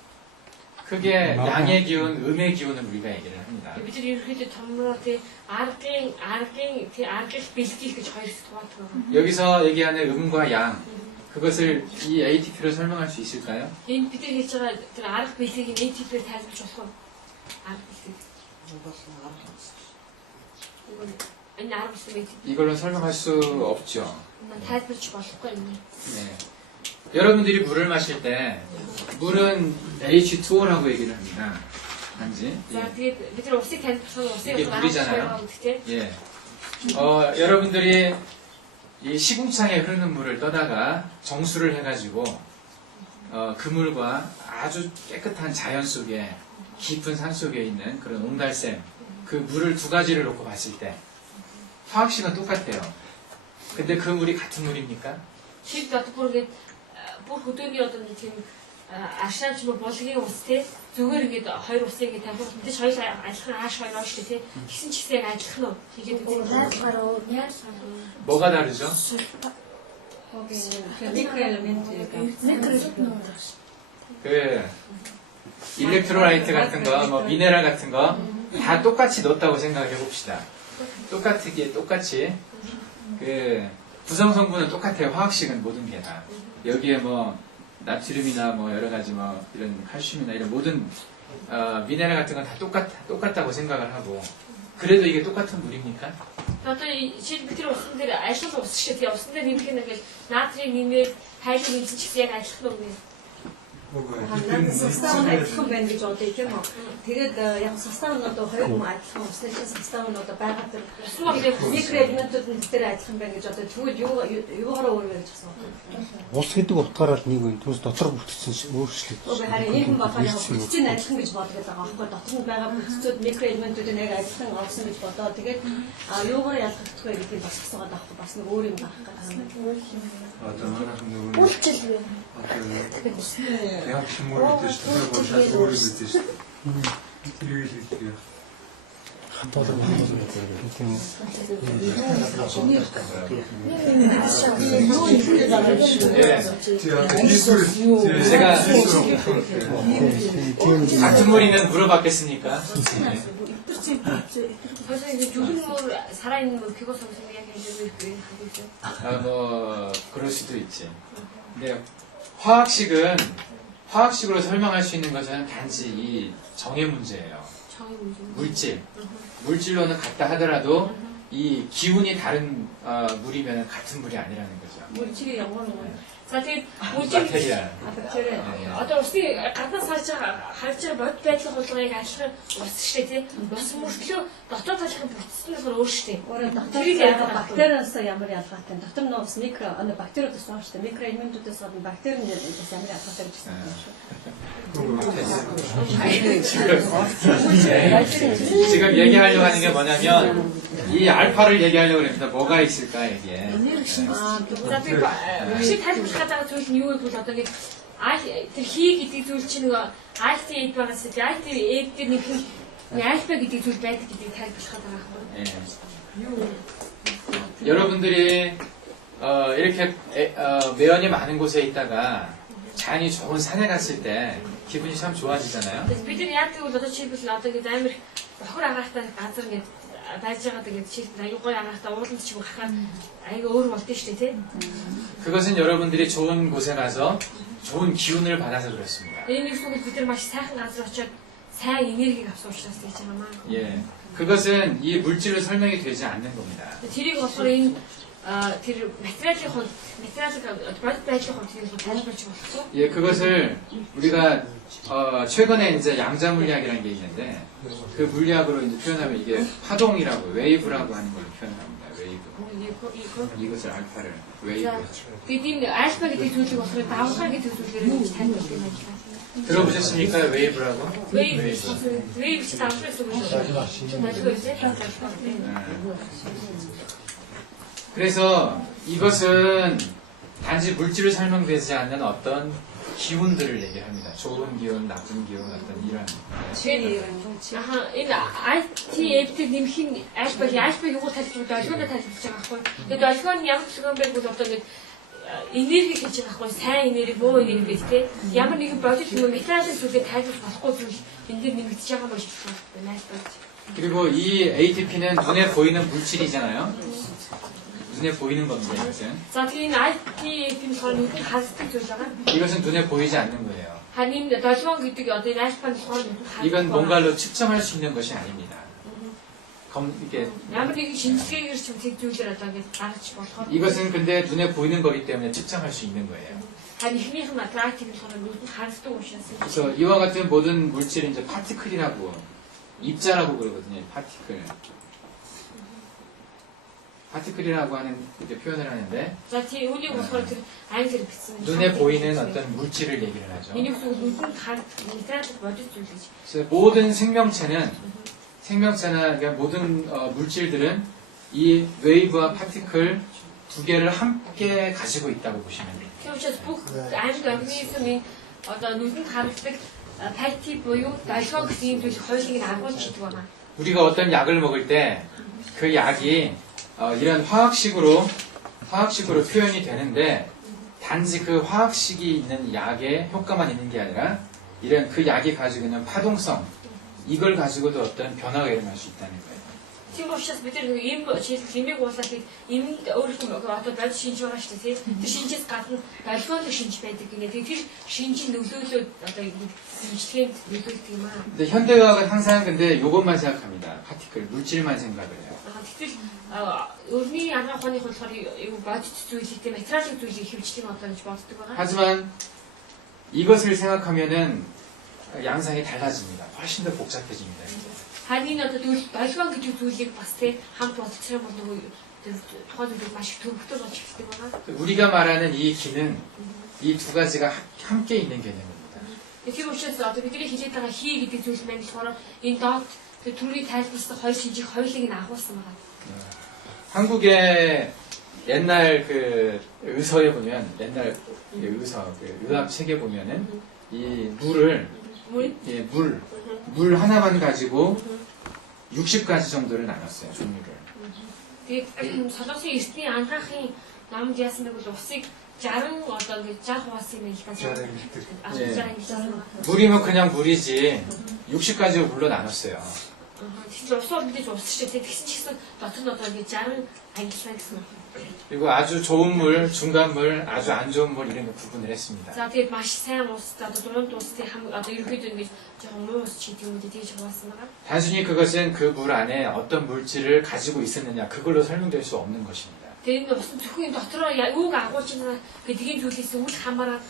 크게 양의 기운, 음의 기운을 우리가 얘기를 합니다. Бид нар ерөнхийдөө томроо тий аргын бэлгийг гэж хоёр хэсэг хувадаг байгаа. 여기서 얘기하는 음과 양, 그것을 이 ATP로 설명할 수 있을까요? Энд бид нар хийж байгаа тэр арга бэлгийг ATP-ээр тайлбарлаж болох уу? Арга бэлгийг. Энэ арга бэлгийг 이걸로 설명할 수 없죠. тайлбарлаж болохгүй юм. 네. 여러분들이 물을 마실 때 물은 H2O라고 얘기를 합니다. 단지. За 예. тэгээд бид нар усыг тайлбарлах усыг 이게 물이잖아요. гэдэг тий. 예. 여러분들이 이 시궁창에 흐르는 물을 떠다가 정수를 해가지고 그 물과 아주 깨끗한 자연 속에 깊은 산 속에 있는 그런 옹달샘 그 물을 두 가지를 놓고 봤을 때 화학식은 똑같대요. 근데 그 물이 같은 물입니까? Шид одоо бүр хөдөөний одоо нэг тийм ашаач мөр болгогийн ус тий. Зүгээр ингээд хоёр усыг ингээд тавих мэдээж хоёр адилхан ааш хоёр ааш тий. Гэсэн ч гэсэн яг адилхан уу? Тэгээд 뭐가 다르죠? 거기 미크로 엘리멘트 그 일렉트로라이트 같은 거, 뭐 미네랄 같은 거 다 똑같이 넣었다고 생각해 봅시다. 똑같이 그 구성 성분은 똑같아요. 화학식은 모든 게 다. 여기에 뭐 나트륨이나 뭐 여러 가지 뭐 이런 칼슘이나 이런 모든 미네랄 같은 건 다 똑같다고 생각을 하고 그래도 이게 똑같은 물입니까? одоо жишээ бид тэр усан дээр ажил ус шиг тий усан дээр нэмэх нэг натрийг нэмээд хайлт нэмсэн ч гэсэн яг ажиллах нь үгүй. надад состав нь адилхан байна гэж бодъё тийм үү. Тэгээд яг состав нь одоо хоёр хүн адилхан усны чинь состав нь одоо байгаа тэр микро элементүүд нь тэр адилхан байна гэж одоо тэгвэл юугаараа өөр вэ гэж асуусан. Ус гэдэг утгаараа л нэг юм. Түүнээс дотор бүтцэн өөрчлөлт. Уг харин ийм болохоор яг бүтцийн адилхан гэж боддог байгаа байхгүй. Дотор нь байгаа бүтцүүд микро элементүүдийн яг адилхан олсон гэж бодоо. Тэгээд юугаар ялгагдах вэ гэдгийг бас асуугаад байхгүй. Бас нэг өөр юм гарах гэдэг. Үйлчлэл вэ? Яг шимөр мэдээж тэр гоо өөр юм мэдээж. Тэр юу хэлдэг. хатуулаг 제가 같은 물이면 물어봤겠습니까? 벌써 이제 죽은 물, 살아있는 물, 그거 선생님 이야기하려고 이렇게 하고 있어요. 뭐 그럴 수도 있지. 근데 화학식으로 설명할 수 있는 것은 단지 이 정의 문제예요. 정의 문제. 물질. 물질로는 같다 하더라도 이 기운이 다른 물이면 같은 물이 아니라는 거죠. 물질이 영어는 뭐예요? За тэгээд 물질 박테리아. 박테리아. одоо усны гаднаас харж байгаа бод байдлын хулгайг алхах ус шүү дээ тий. Ус мөртлөө дотоод талхын бүтцэн нь өөр шүү дээ. Өөрөөр дотоод бактериас ямар ялгаатай. Дотор нь бас микро бактериудаас байна шүү дээ. Микро элементүүдээс гадна бактерийн бас ямар ялгаатай гэж байна шүү. 지금 얘기하려고 하는 게 뭐냐면 이 알파를 얘기하려고 합니다. 뭐가 있을까 이게. За би багшиг тайлбарлах гэдэг зүйл нь юу вэ гэвэл одоо нэг тэр хий гэдэг зүйл чинь нөгөө IT8 байгаас тий IT8 дээр нэг альфа гэдэг зүйл байдаг гэдгийг тайлбарлах байгаа байхгүй. 여러분들이 이렇게 매연이 많은 곳에 있다가 잔이 좋은 산에 갔을 때 기분이 참 좋아지잖아요. Бид нар яг тэгвэл одоо жишээлбэл одоо ингэ амар бохор агаартай газар ингэ байж байгаа гэдэг жишээлбэл аюугай агаартай ууланд ч юм гарахаар аюу өөр болдсон шүү дээ тий. 그것은 여러분들이 좋은 곳에 가서 좋은 기운을 받아서 그렇습니다. Энэ юу гэвэл бид нар маш сайхан газар очиод сайн энергийг авсан учраас гэж байгаа маа. 예, 그것은 이 물질로 설명이 되지 않는 겁니다. тэрийг болохоор энэ тэр материалын продукт байдлын хувьд тийм тайлбарч болохгүй. 예, 그것을 우리가 최근에 이제 양자 물리학이라는 게 있는데 그 물리학으로 이제 표현하면 이게 파동이라고 웨이브라고 하는 걸로 표현합니다. 웨이브. 이것을 알파를 웨이브. Тэгээд энэ альфа гэдэг зүйлийг болохоор давхар гэдэг зүйлээр нь тайлбарлаж байна. 들어보셨습니까? 웨이브라고? 웨이브 чи давхар гэсэн үг шүү. 그래서 이것은 단지 물질을 설명되지 않는 어떤 기운들을 얘기합니다. 좋은 기운, 나쁜 기운, 어떤 이런. Энэ ITF-тэй нэмэх альфа юугаар тайлбарлаж олгоно тайлбарлаж байгаа байхгүй. Тэгээд олгон ямар хэсгэн байг бол одоо нэг энерги гэж байгаа байхгүй. Сайн энерги, муу энерги гэж тийм. Ямар нэгэн бодит юм металлын зүйлээ тайлбарлах болохгүй зүйл энэ дээр нэмэгдэж байгаа юм шиг байна. 그리고 이 ATP는 눈에 보이는 물질이잖아요. 눈에 보이는 겁니다. 이것은. За тийм ITF-ийн болохоор нүдэнд харагддаг зүйл байгаа. 이것은 눈에 보이지 않는 거예요. Харин долгион гэдэг одоо энэ альфагийн болохоор нүдэнд харагддаг. 이건 뭔가로 측정할 수 있는 것이 아닙니다. 이게 ямар нэгэн шинжилгээгээр ч тэг зүйлээр одоо ингэж гаргаж болохоор 이것은 근데 눈에 보이는 거기 때문에 측정할 수 있는 거예요. харин ихнийх нь практикийн болохоор нүдэнд харагддаг учраас. 그래서 이와 같은 모든 물질은 이제 파티클이라고 입자라고 그러거든요. 파티클이라고 하는 이제 표현을 하는데 За тийм үүнийг болохоор тэр англиэр бичсэн. 눈에 보이는 어떤 물질을 얘기를 하죠. Энийг нүдэнд харагддаг металлик бодит зүйл гэж. 그래서 모든 생명체나 그러니까 모든 물질들은 이 웨이브와 파티클 두 개를 함께 가지고 있다고 보시면 돼요. Тийм учраас бүх амьд организмын одоо нүдэнд харагддаг патти буюу долгион гэсэн зүйл хоёулыг нь агуулж идэх байна. 우리가 어떤 약을 먹을 때 그 약이 이런 화학식으로 표현이 되는데 단지 그 화학식이 있는 약의 효과만 있는 게 아니라 이런 그 약이 가지고 있는 파동성 이걸 가지고도 어떤 변화가 일어날 수 있다는 거예요. Тийм учраас бид нар ийм жишээлбэл имийг уулзаад имд өөрийнхөө одоо бодит шинж байгаа шүү дээ. Тэр шинжээс гадна долгион шинж байдаг гинэ. Тэр шинжийн нөлөөлөд одоо шинжилгээнд нөлөөлдөг юм аа. 근데 현대의학은 항상 근데 이것만 생각합니다. 파티클 물질만 생각을 해요. Тэгвэл өрний арга ухааны болохоор юу бодит зүйлийг материалын зүйлийг хөвчлэн одоо гэж боддог байгаа. 하지만 이것을 생각하면은 양상이 달라집니다. 훨씬 더 복잡해집니다. Харин одоо тэгвэл долгион гэдэг зүйлийг бас тийм хамт бодчих юм бол нөгөө тухайн зүйлийг маш их төвөгтэй болж эхэлдэг байгаа. 우리가 말하는 이 기는 이 두 가지가 함께 있는 개념입니다. Тийм учраас одоо бидний хэлээд байгаа хий гэдэг зүйл маань болохоор энэ доод тэр түрүүний тайлбарласан хоёр шинжийг хоёулыг нь агуулсан байгаа. 한국의 옛날 그 의서에 보면 옛날 의서 그 의학 책에 보면은 이 물을 물 하나만 가지고 60가지 정도를 나눴어요, 종류를. Тэгээд солонгосын эртний анхаахын намд яасан нэг бол усыг 60 одоо ингэ 60 хуваасын мэлтэн. 물이면 그냥 물이지 60가지로 물로 나눴어요. Тэгэхээр усаар мэдээж ус шүү дээ. Тэгсэн ч гэсэн дотор нь одоо ингэ 60 ангилсан гэсэн үг. 그리고 아주 좋은 물, 중간 물, 아주 안 좋은 물 이런 거 구분을 했습니다. За тэгээд маш сайн ус, одоо дунд устэй одоо ерөөхдөө ингэж жоохон муу ус ч гэдэг юм уу тэгж хуваасан байгаа. 단순히 그것은 그 물 안에 어떤 물질을 가지고 있었느냐 그걸로 설명될 수 없는 것입니다. Тэгээд энэ ус зөвхөн дотроо юуг агуулж байгаа гэдгийг зүйлээс үл хамааран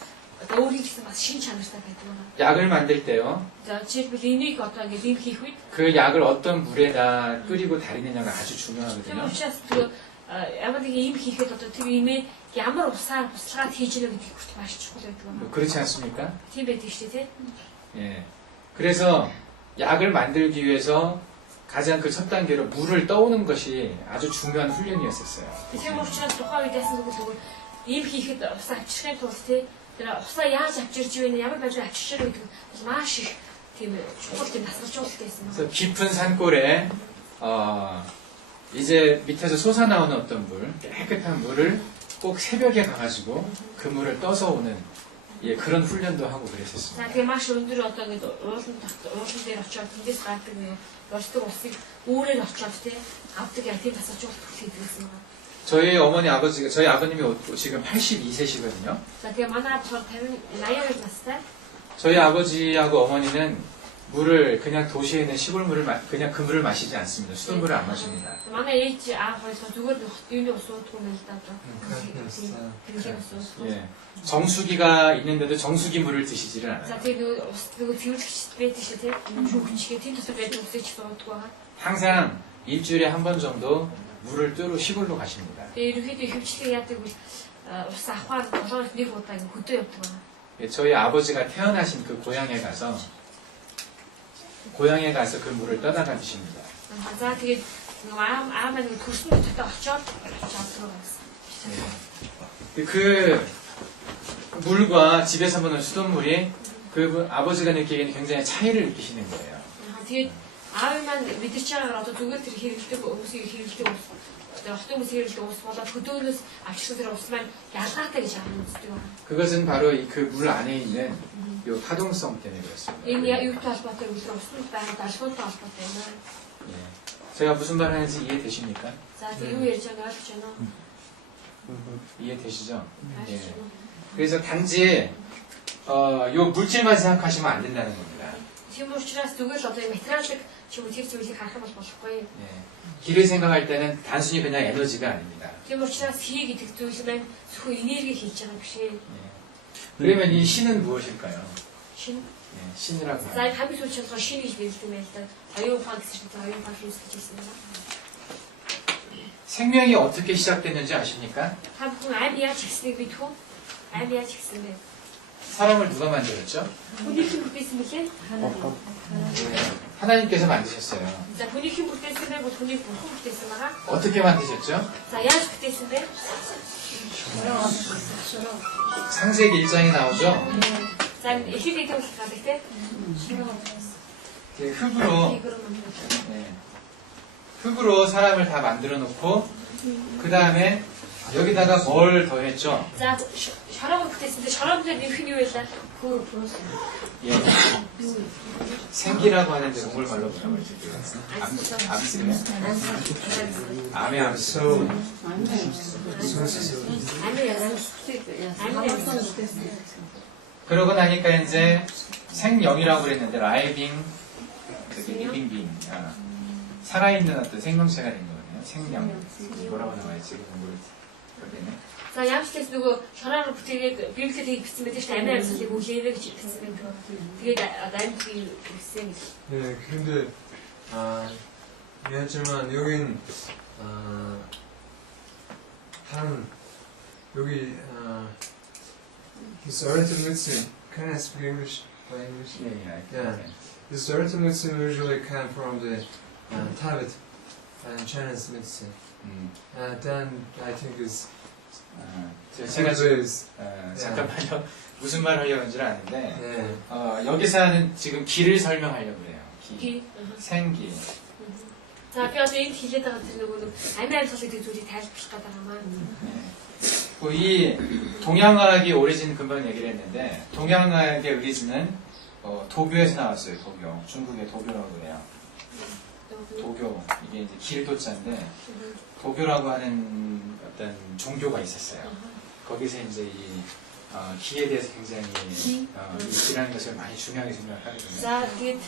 одоо өөрийн гэсэн бас шин чанартай байдаг байгаа. 약을 만들 때요. За жишээлбэл энийг одоо ингэ юм хийх үед 그 약을 어떤 물에다 끓이고 달이느냐가 아주 중요하거든요. тийм учраас тэр ямар нэг юм хийхэд одоо тэр имээ ямар усаар буслаад хийж ирэх гэдэг хүртэл маш чухал байдаг байна. 그렇지 않습니까? Тийм байдаг шүү дээ. 예. 그래서 약을 만들기 위해서 가장 그 첫 단계로 물을 떠오는 것이 아주 중요한 훈련이었었어요. Тийм учраас тухайн үед яасан гэвэл ийм хийхэд усаа авчрахын тулд тэр усаа яаж авчирч вэ? Ямар байдлаар авчирч вэ гэдэг маш их тийм чухал тийм тасгалжуулалт байсан. 그래서 깊은 산골에 이제 밑에서 솟아나오는 어떤 물, 깨끗한 물을 꼭 새벽에 가가지고 그 물을 떠서 오는 예, 그런 훈련도 하고 그랬었습니다. За тэгээ маш өндөр одоо ингэ уулан дээр очиод тэндээс гардаг нэг болдог усыг өөрөөр очиод тий авдаг яг тийм тасгалжуулалт хийдгсэн байна. 저희 아버님이 지금 82세시거든요. За тэгээ манай болохоор 80 настай. 저희 아버지하고 어머니는 물을 그냥 도시에 있는 시골물을 그냥 그 물을 마시지 않습니다. 수돗물을 안 마십니다. манай ээж аав хоёроо зүгээр юуны ус ууддаг юм л да. 그렇구나. 예. 정수기가 있는데도 정수기 물을 드시지를 않아요. За тэгээд ус нөгөө цэвэрлэгч байдаг шүү дээ. Шүүгчгээ тийм тусад байдаг усыг ч суудаг байгаа. 항상 일주일에 한 번 정도 물을 뜨러 시골로 가십니다. Тэгээд ерөнхийдөө хөвчлэг яадаг бол ус авахаар 7-д нэг удаа ингэ хөдөө явдаг байгаа. 예, 저희 아버지가 태어나신 그 고향에 가서 그 물을 떠다가 드십니다. За тэгээд нөгөө аав маань нөгөө төрсөн нутагтаа очиод авдаг байсан. 그 물과 집에서 먹는 수돗물이 그 아버지가 느끼기에는 굉장히 차이를 느끼시는 거예요. Тэгээд аав маань мэдэрч байгаагаар одоо зүгээр тэр хэрэглэдэг хүмүүсийг хэрэглэдэг ус одоо хотын хүмүүс хэрэглэдэг ус болоод хөдөөнөөс авчирсан тэр ус маань ялгаатай гэж аав нь үздэг байна. 그것은 바로 그 물 안에 있는 요 파동성 때문에 그렇습니다. Энэ юутай холбоотой вэ? Усны байгаад алхуултай холбоотой юм аа. 예. 제가 무슨 말 하는지 이해되십니까? За тэг юу ярьж байгааг ойлгож байна уу? 이해되시죠? 예. Ойлгож байна уу? 그래서 단지 요 물질만 생각하시면 안 된다는 겁니다. Тийм учраас зүгээр л одоо материалыг ч юм уу тэр зүйлийг харах бол болохгүй. 예. 길을 생각할 때는 단순히 그냥 에너지가 아닙니다. Тийм учраас хий гэдэг зүйл маань зөвхөн энерги хийж байгаа биш ээ. 예. 그러면 이 신은 무엇일까요? Шин. 예, 신이라고 За 하면 хамгийн сүүлд шалгах шин гэж нэрлэдэг юм байна л да. Оюун ухаан гэсэн чинь оюун ухаан хийж хэлсэн юм байна. 생명이 어떻게 시작됐는지 아십니까? Та бүхэн амь яаж ихснийг бид хүн амь яаж ихсэн бэ? 사람을 누가 만들었죠? Хүний хэн бүтээсэн бэлээ? 하나님께서 만드셨어요. За хүний хэн бүтээсэн бэ? Бол хүний бурхан бүтээсэн байгаа. 어떻게 만드셨죠? За яаж бүтээсэн бэ? 창세기 1장에 나오죠? За эхлээд гэдэг бол гадаг те. 흙으로 네. 흙으로 사람을 다 만들어 놓고 그 다음에 여기다가 뭘 더했죠? За шороо бүтээсэндээ шороон дээр нэмэх нь юу байлаа? Хөр плюс. 예. 생기라고 하는데 동물 말로 뭐라고 하지? 암스네? 암의 암스. 그러고 나니까 이제 생명이라고 그랬는데 라이빙, 리빙빙, 살아있는 어떤 생명체가 된 거네요. 생명. 뭐라고 나와있지? 모르겠네. За ямчлаас нөгөө шороороо бүтээгээд библиэд бичсэн байдаг шүү дээ. Амийн амьсгалыг үлээвэ гэж бичсэн байдаг. Тэгээд амьдгийг бичсэн гэж. 네, 근데 미안하지만 여긴 한 여기 this oriental medicine. Can I speak English? By English? Yeah. This oriental medicine usually come from the Tibet and Chinese medicine. Then I think is 제가 지금 잠깐만요. 무슨 말 하려고 하는지 아는데 네. 여기서는 지금 기를 설명하려고 그래요. 기. 생기. За би одоо энд хэлээд байгаа тэр нөгөө амийн амьсгал гэдэг зүйлийг тайлбарлах гэдэг юм аа. 이 동양의학이 오리진 금방 얘기를 했는데 동양의학의 오리진은 도교에서 나왔어요. 도교. 중국의 도교라고 해요. 도교. 이게 이제 길도자인데 도교라고 하는 어떤 종교가 있었어요. 거기서 이제 이 기에 대해서 굉장히 이 기라는 것을 많이 중요하게 생각하거든요. За тэгээд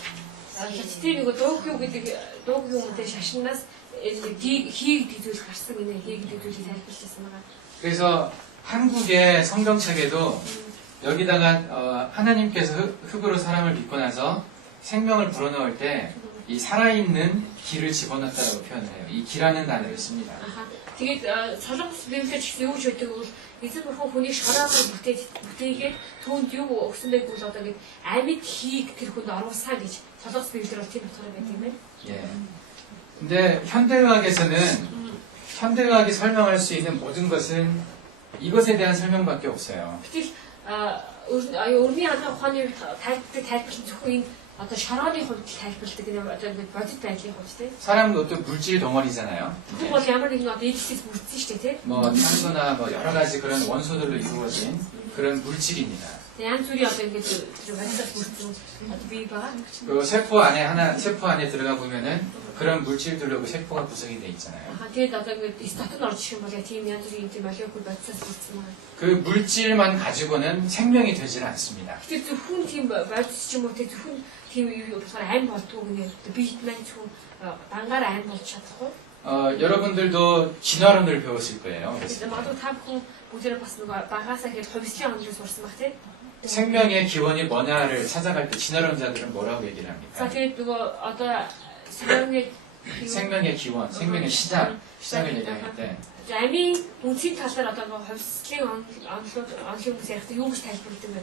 хятадын нөгөө дуугүй гэдэг дуугүй юмтай шашнаас хий гэдэг зүйл гарсан гинэ. Хий гэдэг зүйлийг тайлбарлажсэн байгаа. 그래서 한국의 성경책에도 여기다가 하나님께서 흙으로 사람을 믿고 나서 생명을 불어넣을 때 이 살아있는 기를 집어넣었다고 표현을 해요. 이 기라는 단어를 씁니다. Тэгээд солонгос библиэд ч юу ч өгдөг бол эзэн бурхан хүний шороогоор бүтээгээд түүнд юу өгсөн байг бол одоо ингэ амьд хийг тэр хүнд оруулсаа гэж солонгос библиэр бол тийм утгаар байдаг юм байна. 예. 근데 현대의학이 설명할 수 있는 모든 것은 이것에 대한 설명밖에 없어요. Гэтэл өрний анхны ухааны тайлбарлах зөвхөн энэ одоо шорооны хувьд тайлбарладаг юм одоо бодит байдлын хувьд тийм. 사람도 또 물질 덩어리잖아요. Хүн бол ямар нэгэн одоо эцэс бүрдсэн шүү дээ тийм. 뭐 탄소나 뭐 여러 가지 그런 원소들로 이루어진 그런 물질입니다. янз бүрийн одоо ингээд тэр вакцинаас бүрдсэн одоо бий байгаа. 그 세포 안에 들어가 보면은 그런 물질들로 그 세포가 구성이 돼 있잖아요. Тэгээд одоо ингээд статут орж ирэх юм бол яг тийм янз бүрийн тийм молекул вакцинаас бүрдсэн байгаа. 그 물질만 가지고는 생명이 되질 않습니다. Тэр зөвхөн тийм бодис ч юм уу зөвхөн тийм юу болохоор айн болдгоо гэнэ битмэн зөвхөн бангаар айн болж чадахгүй. 여러분들도 진화론을 배웠을 거예요. Тэгээд магадгүй та бүхэн бүгдээ бас нөгөө багаасаа гээд хувьслын онолыг сурсан баг тийм. 생명의 기원이 뭐냐를 찾아갈 때 진화론자들은 뭐라고 얘기를 За 합니까? тэгээд нөгөө одоо 생명의 기원, 생명의 시작을 얘기할 때 амийн үнцийн талаар одоо нөгөө хувьслын онолын хүмүүс ярихдаа юу гэж тайлбарладаг вэ?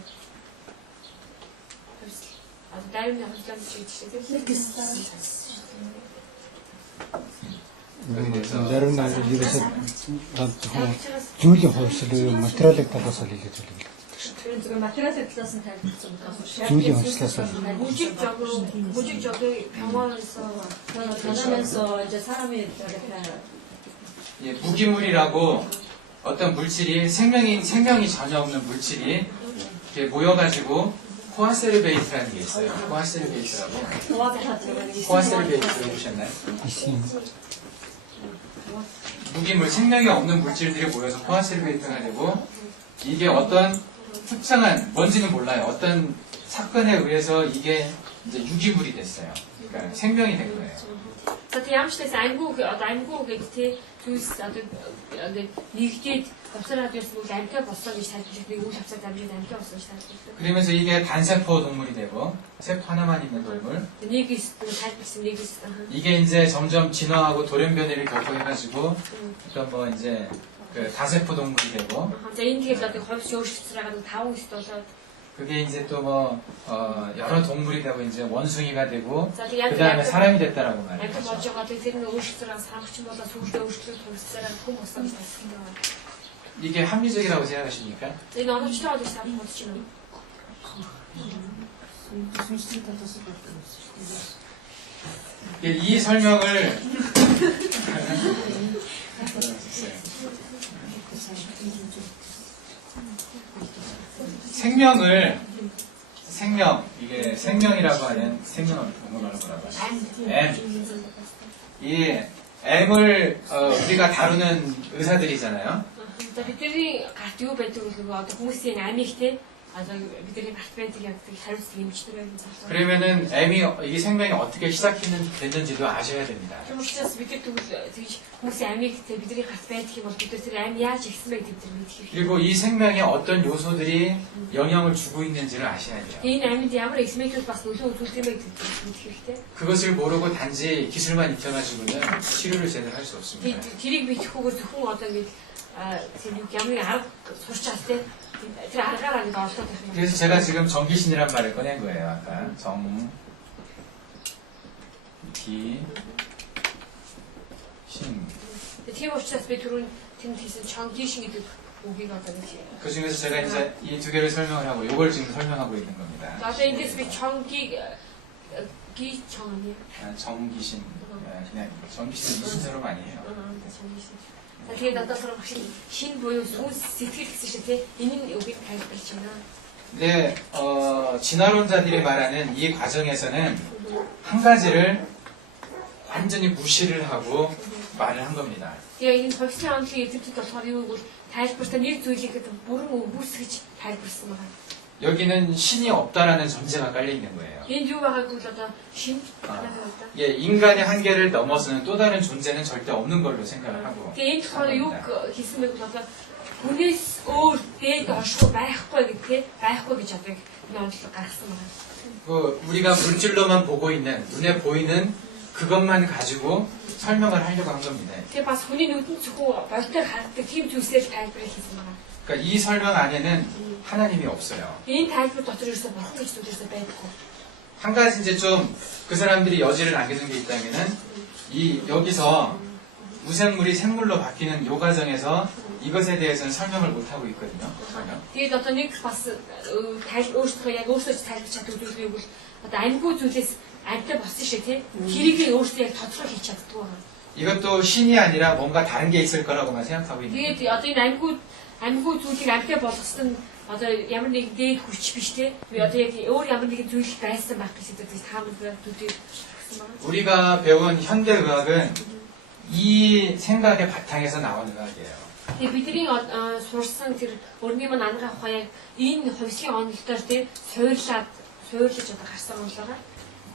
хувьсл. Одоо дайрны хувьслын гэж Зарим нь ерөөсөө зүйлийн хувьсэл уу материалын талаас нь хэлээд байна. Тэр зөвхөн материалын талаас нь тайлбарсан болохоор Зүйлийн хувьслаас мужик жогыг 변하면서 이제 사람이 이렇게 예, 무기물이라고 어떤 물질이 생명이 전혀 없는 물질이 이렇게 모여가지고 코아세르베이트라는 게 있어요. 코아세르베이트라고. 코아세르베이트 들어보셨나요? 무기물, 생명이 없는 물질들이 모여서 코아세르베이트가 되고 이게 어떤 특정한 뭔지는 몰라요. 어떤 사건에 의해서 이게 이제 유기물이 됐어요. 그러니까 생명이 된 거예요. За тийм ч гэсэн аймгүй гэдэг тий зүйлс одоо нэгдээд авсараад байсан бол амьтаа болсон гэж тайлбарлаж нэг үйл явцад амжиж амьтаа болсон гэж тайлбарлаж. 그러면서 이게 단세포 동물이 되고 세포 하나만 있는 동물. нэгээс тайлбарлсан нэгээс. 이게 이제 점점 진화하고 돌연변이를 겪어해가지고 어떤 뭐 이제 그 다세포 동물이 되고. За энэ тэгэл одоо хувьс өөрчлөлтөөр хагаад 5 өст болоод. 그게 이제 또 뭐 여러 동물이 되고 이제 원숭이가 되고 그 그 다음에 사람이 됐다라고 말해요. амьтаа болж байгаа тэр нэг өөрчлөлтөөр самгчин болоод сүлдээ өөрчлөлт хувьсаараа хүм болсон гэж тайлбарлаж байгаа. 이게 합리적이라고 생각하십니까? Энэ оновчтой гэж сайн бодож байна уу? 이 설명을 이게 생명이라고 하는 생명을 뭐라고 하죠? 이 M을 우리가 다루는 의사들이잖아요. За бидний гарт юу байдаг вэ гэдэг одоо хүмүүсийн амийг те одоо бидний гарт байдаг яг хариуцлага эмчнэр байх юм. 그러면은 이게 생명이 어떻게 시작했는지도 아셔야 됩니다. Тэр учраас бид нар тэгвэл тэгж хүмүүсийн амийг те бидний гарт байдаг юм бол бид тэр ам яаж ихсэн бэ гэдэг нь мэдэх хэрэгтэй. 그리고 이 생명에 어떤 요소들이 영향을 주고 있는지를 아셔야 돼요. Энэ амьд ямар эксмейкл бас нөлөө үзүүлдэг юм бэ гэдэг нь мэдэх хэрэгтэй. 그것을 모르고 단지 기술만 익혀가지고는 치료를 제대로 할 수 없습니다. тэрийг мэдхгүйгээр зөвхөн одоо ингэ ямар нэг арга сурчаал те тэр аргаараа ингэ олоод байх юм. 그래서 제가 지금 정기신이란 말을 꺼낸 거예요. 아까 정기신. Тийм учраас би түрүүн тэнд хийсэн 정기신 гэдэг үгийг одоо нэг. 그 중에서 제가 이제 이 두 개를 설명을 하고 이걸 지금 설명하고 있는 겁니다. 나도 이제서 비 정기 정이. 정기신. 그냥 정기신은 무슨 사람 아니에요. 정기신. Тэгээд одоо сар багш шин буюу сүнс сэтгэл гэсэн шиг тий энэ үгийг тайлбарлаж байна. 네, 진화론자들이 말하는 이 과정에서는 한 가지를 완전히 무시를 하고 말을 한 겁니다. Тэгээ энэ хувьсны онцлог эзэмшиж болохоор юу гэвэл тайлбартай нэг зүйлийг бүрэн өгүүлсгэж тайлбарсан байна. 여기는 신이 없다라는 전제가 깔려 있는 거예요. Энэ юу байгаагүй л одоо шин 예, 인간의 한계를 넘어서는 또 다른 존재는 절대 없는 걸로 생각을 하고. Тэгээ энэ болохоор юу хийсэн бэ гэвэл одоо хүнээс өөр дээд оршихуй байхгүй гэдгээ байхгүй гэж одоо энэ онцлог гаргасан байна. 그 우리가 물질로만 보고 있는 눈에 보이는 그것만 가지고 설명을 하려고 한 겁니다. Тэгээ бас хүний нүдэнд зөвхөн болтоор харагддаг тийм зүйлсээр тайлбар хийсэн байна. 그러니까 이 설명 안에는 하나님이 없어요. Энэ тайлбар дотор ерөөсөө болох гэж зүйлсээ байхгүй. 한 가지 이제 좀 그 사람들이 여지를 남겨둔 게 있다면은 여기서 무생물이 생물로 바뀌는 요 과정에서 이것에 대해서는 설명을 못 하고 있거든요. Тэгээд одоо нэг бас өөрсдөө яг өөрсдөө тайлбарч чаддаг зүйл нь одоо амьгүй зүйлээс амьтаа болсон шиг тийм тэрийг өөрсдөө яг тодорхой хийж чаддаг байна. 이것도 신이 아니라 뭔가 다른 게 있을 거라고만 생각하고 있는 거예요. Тэгээд одоо энэ амьгүй зүйлийг амьтаа болгосон нь одоо ямар нэг дээд хүч биш те. Одоо яг өөр ямар нэгэн зүйл байсан байх гэж хэлдэг таамаг төдий гэсэн байна. 우리가 배운 현대의학은 이 생각의 바탕에서 나온 의학이에요. Тэгээ бидний сурсан тэр өрний мань ангаах хаяг энэ хувьсгийн онолтоор те суйрлаж одоо гарсан онолоо.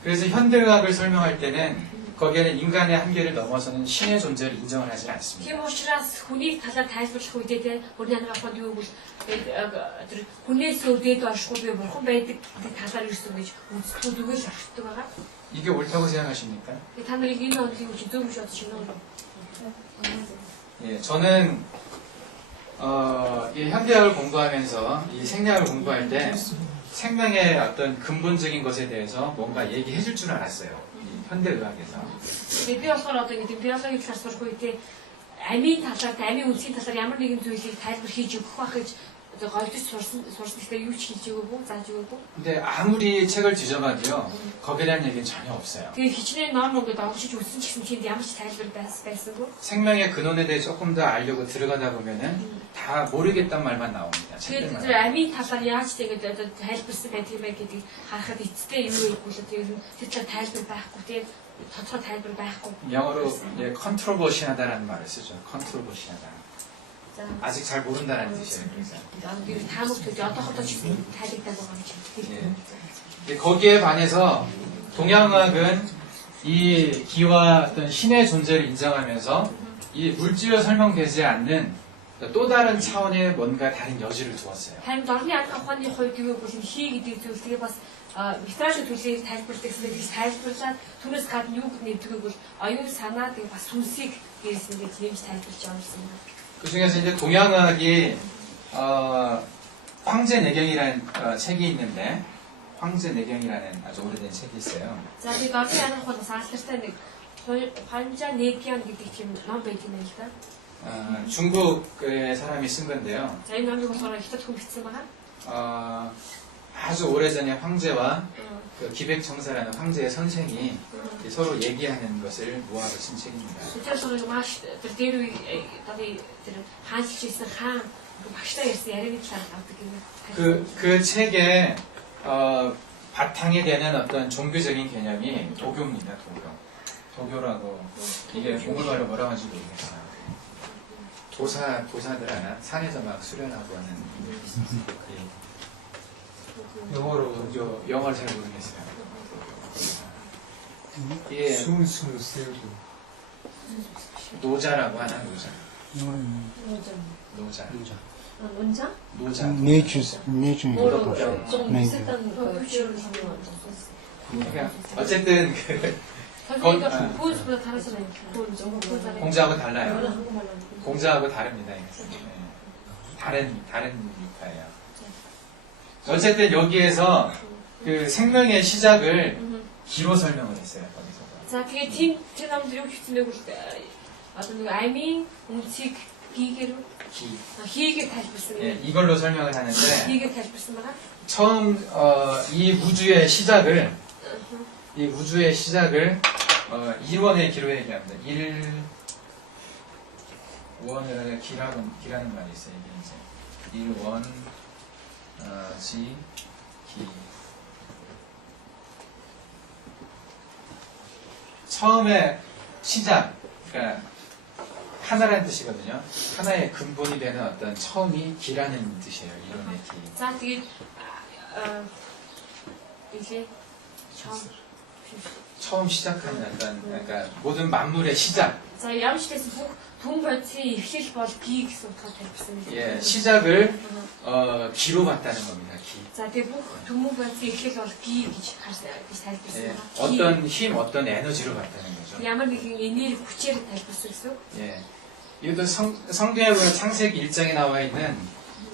그래서 현대의학을 설명할 때는 거기에는 인간의 한계를 넘어서는 신의 존재를 인정을 하지 않습니다. Тийм учраас хүний талаар тайлбарлах үедээ те өрний ангаах хаяг юу гэвэл тэр хүнээс өөдөөд оршихгүй би бурхан байдаг талаар ирсэн гэж үздэг зүгээр л оршдог байгаа. 이게 옳다고 생각하십니까? Та нарыг энэ онолыг үгүй зөв биш бодож байна уу? 예, 저는 이 현대학을 공부하면서 이 생리학을 공부할 때 생명의 어떤 근본적인 것에 대해서 뭔가 얘기해 줄 줄 알았어요. 이 현대의학에서. Би болохоор одоо ингэ биологийн талаар сурах үедээ амийн талаар, амийн үндсийн талаар ямар нэгэн зүйлийг тайлбар хийж өгөх байх гэж одоо гойдож сурсан гэхдээ юу ч хийж өгөөгүй, зааж өгөөгүй. 근데 아무리 책을 뒤져봐도요, 거기에 대한 얘기는 전혀 없어요. Тэгээ хичнээн ном ингээд уншиж үзсэн ч гэсэн тэнд ямар ч тайлбар байсангүй. 생명의 근원에 대해 조금 더 알려고 들어가다 보면은 다 모르겠단 말만 나옵니다. Тэгээд 책들만. тэр амийн талаар яаж тэгээд одоо тайлбарсан байх юм бэ гэдгийг харахад эцтэй юу вэ гэвэл тэр талаар тайлбар байхгүй тийм тодорхой тайлбар байхгүй. 영어로 예, 컨트로버시하다라는 말을 쓰죠. 컨트로버시하다. 아직 잘 모른다는 뜻이에요. 그래서. таамаг төдий одоохондоо ч гэсэн тайлбартай байгаа юм чинь. 예, 거기에 반해서 동양학은 이 기와 어떤 신의 존재를 인정하면서 이 물질로 설명되지 않는 또 다른 차원의 뭔가 다른 여지를 두었어요. Харин орны анх ухааны хувьд юу гэвэл хий гэдэг зүйл тэгээ бас метражын төлөвийг тайлбарладаг гэсэн тайлбарлаад түүнээс гадна юу нэгдэг бол оюун санаа тэгээ бас сүнсийг дээрс ингээд нэмж тайлбарлаж байгаа юм байна. 그 중에서 이제 동양학이 황제내경이라는 책이 있는데 황제내경이라는 아주 오래된 책이 있어요. За тэгээд орны анх ухаан бас алдартай нэг Панжа Негян гэдэг тийм ном байдаг юм л да. 중국의 사람이 쓴 건데요. За энэ номыг болохоор хятад хүн бичсэн байгаа. 아주 오래전에 황제와 그 기백청사라는 황제의 선생이 서로 얘기하는 것을 모아서 쓴 책입니다. Тэр сураг маш тэр дээр үе одоо тэр хаанч хийсэн хаан багштай ярьсан ярианы талаар авдаг юм. 그 책에 바탕이 되는 어떤 종교적인 개념이 도교입니다. 도교라고 이게 몽골말로 뭐라고 하는지 모르겠어요. 도사들 하나 산에서 막 수련하고 하는 영어로 도교 영어를 잘 모르겠어요. 이게 숨숨 세우고 노자라고 하나 노자. 원자? 내주 좀 비슷한 그러니까 어쨌든 선생님과 보여주보다 다르잖아요. 보여주보다 공자하고 달라요. 공자하고 다릅니다. 다른 유파예요. 어쨌든 여기에서 그 생명의 시작을 기로 설명을 했어요. 거기서. За тэгээд тэр намд юу хэлсэн бэ гэвэл одоо нэг амийн үнцийг хийгээр тайлбарсан. 예, 이걸로 설명을 하는데 хийгээр тайлбарсан байгаа. 처음 이 우주의 시작을 1원의 기로 얘기합니다. 1원의 기라는 말이 있어요. 이게 이제 1원 기 처음에 시작, 그러니까 하나라는 뜻이거든요. 하나의 근본이 되는 어떤 처음이 기라는 뜻이에요. 이론의 기. За тэгээд 이제 처음 시작하는 어떤, 그러니까 모든 만물의 시작. За ямар ч гэсэн бүх түн бодисын эхлэл бол 기 гэсэн утгаар тайлбарсан юм. 예, 시작을 기로 봤다는 겁니다. 기. За тэгээд бүх түмэн бодисын эхлэл бол 기 гэж тайлбарсан 예, байна. 어떤 힘, 어떤 에너지로 봤다는 거죠. ямар нэгэн энерги хүчээр тайлбарсан гэсэн. 예. 이것도 성경에 보면 창세기 1장에 나와 있는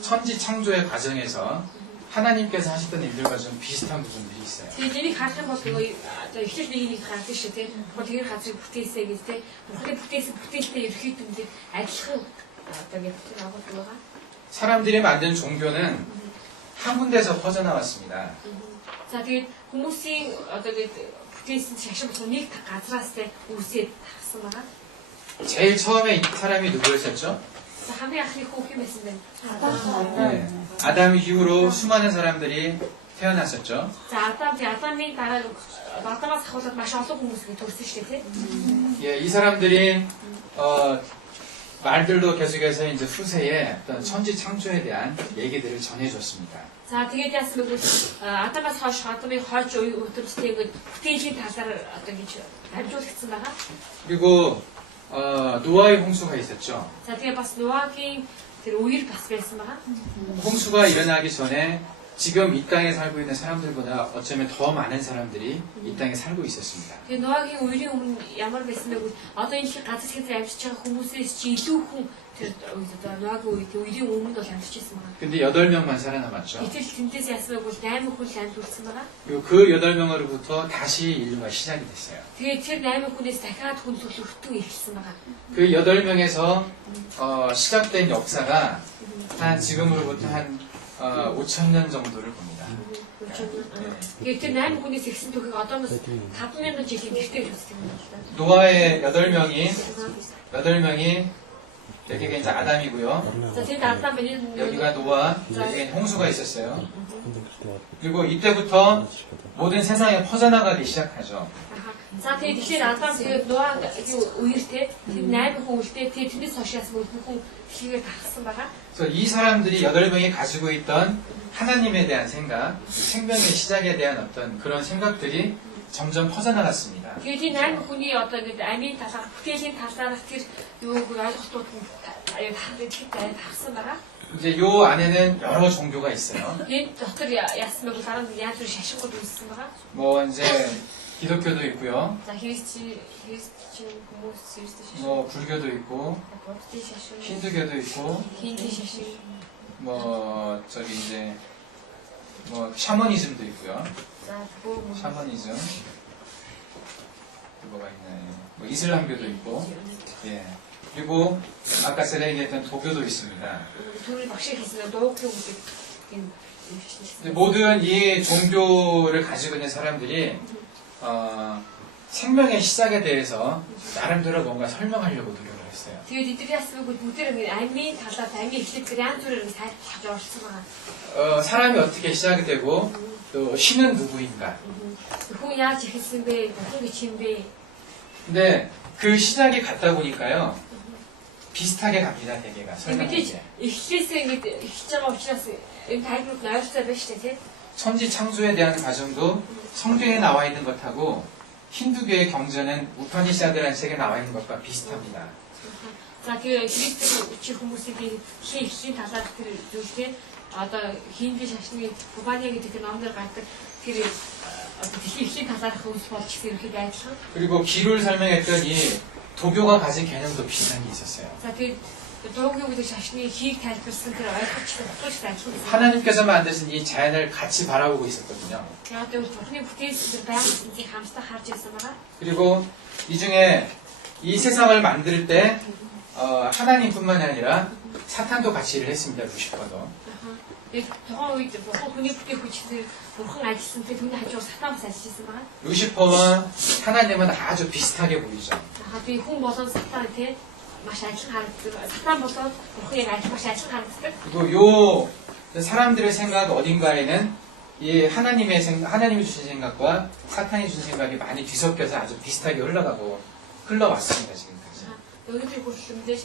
천지 창조의 과정에서 하나님께서 하셨던 일들과 좀 비슷한 부분들이 있어요. Тэгээд энийг харах юм бол одоо эхлэл нэг хардаг шүү дээ. Тэгэхээр газрыг бүтээсэй гэж дээ. Бурханы бүтээсэн бүтээлтэй ерхийдэмдээ адилхан одоо яг тэр агуулдаг байгаа. 사람들이 만든 종교는 한 군데서 퍼져나왔습니다. За тэгээд хүмүүсийн одоо бүтээсэн шашин болох нэг газраас тэ үүсээд тарсан байгаа. 제일 처음에 이 사람이 누구였었죠? За хамгийн анхны хүү хэн байсан бэ? 예, 아담 이후로 수많은 사람들이 태어났었죠. За Адамын дараа Адамаас ахуулаад маш олон хүмүүс төрсөн шүү дээ, тийм. 예, 이 사람들이 말들로 계속해서 이제 후세에 어떤 천지 창조에 대한 얘기들을 전해줬습니다. За тэгээд яасан бэ гэвэл Адамаас хойш Адамын хойч өвтөмжтэй ингээд бүтээлийн талаар одоо ингэж дамжуулагдсан байгаа. 그리고 노아의 홍수가 있었죠. За тэгээд бас Ноагийн тэр үер бас байсан байгаа. 홍수가 일어나기 전에 지금 이 땅에 살고 있는 사람들보다 어쩌면 더 많은 사람들이 이 땅에 살고 있었습니다. Тэгээд Ноагийн үерийн өмнө ямар байсан бэ гэвэл одоо энэ шиг газар хэзээ амьдарч байгаа хүмүүсээс чи илүү хүн тэр одоо Ноагийн үерийн өмнө бол амьдарч байсан байгаа. 근데 8명만 살아남았죠. Гэтэл тэндээс яасан бэ гэвэл 8 хүн л амьдулсан байгаа. 그리고 그 8명으로부터 다시 인류가 시작이 됐어요. Тэгээд тэр 8 хүнээс дахиад хүн төлөвлөлтөө эхэлсэн байгаа. 그 8명에서 시작된 역사가 한 지금으로부터 한 5,000년 정도를 봅니다. Тэгээд тэр 8 хүнээс эхэлсэн түүхийг одоос 5,000 жилийн тэртээ үздэг юм байна. 노아의 8명이 여기가 이제 아담이고요. За тэгээд Адам биний 여기가 노아, 여기가 홍수가 있었어요. 그리고 이때부터 모든 세상에 퍼져나가기 시작하죠. За тэгээд тэгэхээр Адам тэгээд Ноагийн үертэй тэр 8 хүн үлдээ тэгээд тэндээс хойш яасан бол бүх хүн дэлхийгээр тархсан байгаа. 그래서 이 사람들이 8명이 가지고 있던 하나님에 대한 생각, 생명의 시작에 대한 어떤 그런 생각들이 점점 퍼져나갔습니다. Тэгээд энэ 8 хүний одоо ингэ амийн талаар бүтээлийн талаарх тэр юуг ойлголтууд тархсан байгаа. 이제 요 안에는 여러 종교가 있어요. Энэ дотор яасан бэ дараа нь яаж бүрийн шашинууд үүссэн байгаа. 뭐 이제 기독교도 있고요. За христчин хүмүүс шашин, 뭐 불교도 있고, буддийн шашин, 힌두교도 있고, хинди шашин, 뭐 저기 이제 뭐 샤머니즘도 있고요. за бүр 샤머니즘. 또 뭐가 있나요? 뭐 이슬람교도 있고, 예. 그리고 아까 제가 얘기했던 도교도 있습니다. 둘이 박식 했으면 너무 웃기. 모든 이 종교를 가지고 있는 사람들이 생명의 시작에 대해서 나름대로 뭔가 설명하려고 노력을 했어요. Тэгээд эдгээр ясвыг бүгдээр амийн талаар амийн эхлэл янз бүрээр тайлбарлаж орсон байгаа. 사람이 어떻게 시작이 되고 또 신은 누구인가. хүн яаж эхэлсэн бэ? хүн гэж юм бэ? 근데 그 시작이 같다 보니까요. 비슷하게 갑니다, 대개가. мэдээж 설명이. эхлээсээ ингэж эхэлж байгаа учраас энэ тайлбарыг ойлгоцоо байна шүү дээ, тийм. 천지 창조에 대한 과정도 성경에 나와 있는 것하고 힌두교의 경전은 우파니샤드라는 책에 나와 있는 것과 비슷합니다. За тэгээ христийн үчи хүмүүсийн эхлийн талаар тэр зүйлтэй одоо хинди шашны Бубания гэдэг тэр номдэр гардаг тэр одоо эхлийн талаарх үйл болж ирсэн ихэд адилхан. 그리고 기를 설명했던 이 도교가 가진 개념도 비슷한 게 있었어요. За тэгээд дуугийн гэдэг шашны хийг тайлбарласан тэр ойлгомжтой утгатай адилхан. 하나님께서 만드신 이 자연을 같이 바라보고 있었거든요. Тэгээд Бурхны бүтээсэн тэр байгууллагыг хамтдаа харж байсан байгаа. 그리고 이 중에 이 세상을 만들 때 하나님뿐만 아니라 사탄도 같이 일을 했습니다. 루시퍼도. Тэгээд тухайн үед Бурхан хүний бүтээх хүчээр Бурхан ажилласан тэр түүний хажуугаар сатан бас ажилласан байгаа. 루시퍼와 하나님은 아주 비슷하게 보이죠. Тэгээд хүн болон сатан тий маш адилхан харагддаг. сатан болоод Бурхан яг адил маш адилхан харагддаг. 그리고 요 사람들의 생각 어딘가에는 이 하나님이 주신 생각과 사탄이 주신 생각이 많이 뒤섞여서 아주 비슷하게 흘러왔습니다. 지금까지. Өнөөдөр хүртэл мэдээж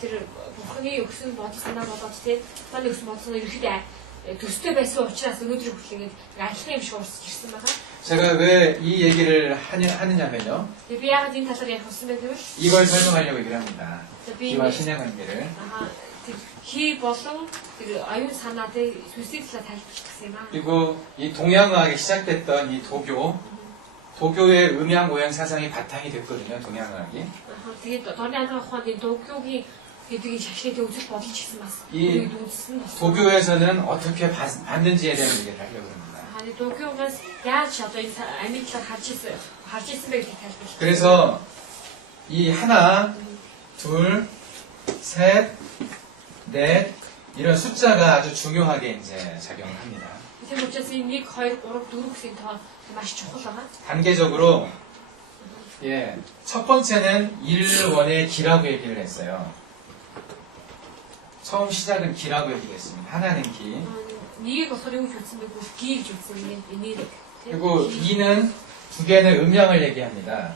тэр Бурханы өгсөн бодол санаа болоод тий Бурханы өгсөн бодол санаа ерөөхдөө төстэй байсан учраас өнөөдөр хүртэл ингэж адилхан юм шиг урсж ирсэн байгаа. 제가 왜 이 얘기를 하느냐면요. Тэгээд би яагаад энэ талаар ярих болсон бэ гэвэл 이걸 설명하려고 얘기를 합니다. би 기와 신의 관계를. тэр хий болон тэр аюун санаатай сүсийг талаар тайлбарлах гэсэн юм аа. 그리고 이 동양의학에 시작됐던 이 도교의 음양 오양 사상이 바탕이 됐거든요. 동양의학이. Тэгээд дорны анхны ухааны 도교гийн гэдгийг шашны үзэл бодол ч гэсэн бас 이 үзсэн бас. 도교에서는 어떻게 봤는지에 대한 얘기를 하려고 합니다. 도교гоос яаж одоо энэ амийн талаар харж ирсэн бэ гэдгийг тайлбарлах. 그래서 이 하나, 둘, 셋, 넷 이런 숫자가 아주 중요하게 이제 작용을 합니다. Тийм учраас энэ 1, 2, 3, 4 гэсэн тоо маш чухал байгаа. 단계적으로 첫 번째는 1원의 기라고 얘기를 했어요. 처음 시작은 기라고 얘기했습니다. 하나는 기. 네가 소리고 좋으면 그 기획 좋으면 네. 그리고 이는 두 개는 음양을 얘기합니다.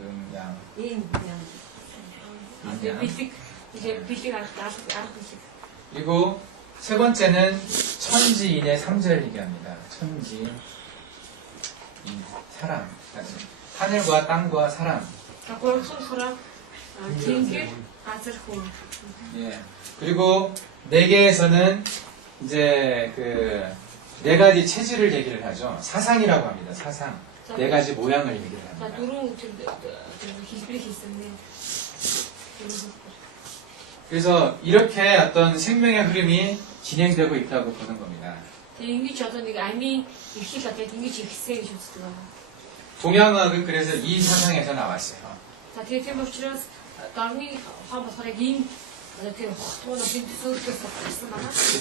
음양. 그리고 세 번째는 천지인의 3절 얘기합니다. 천지인, 사람. 하늘과 땅과 사람. 예. 그리고 네 개에서는 이제 그 네 가지 체질을 얘기를 하죠. 사상이라고 합니다. 사상. 네 가지 모양을 얘기를 합니다. 그래서 이렇게 어떤 생명의 흐름이 진행되고 있다고 보는 겁니다. 동양학은 그래서 이 사상에서 나왔어요.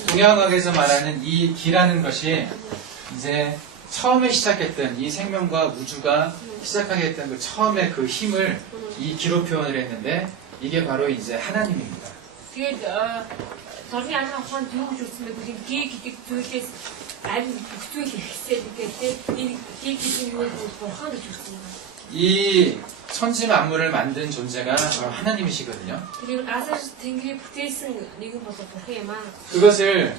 동양학에서 말하는 이 기라는 것이 이제 처음에 시작했던 이 생명과 우주가 시작하게 했던 그 처음에 그 힘을 이 기로 표현을 했는데 이게 바로 이제 하나님입니다. 이 천지 만물을 만든 존재가 바로 하나님이시거든요. 그것을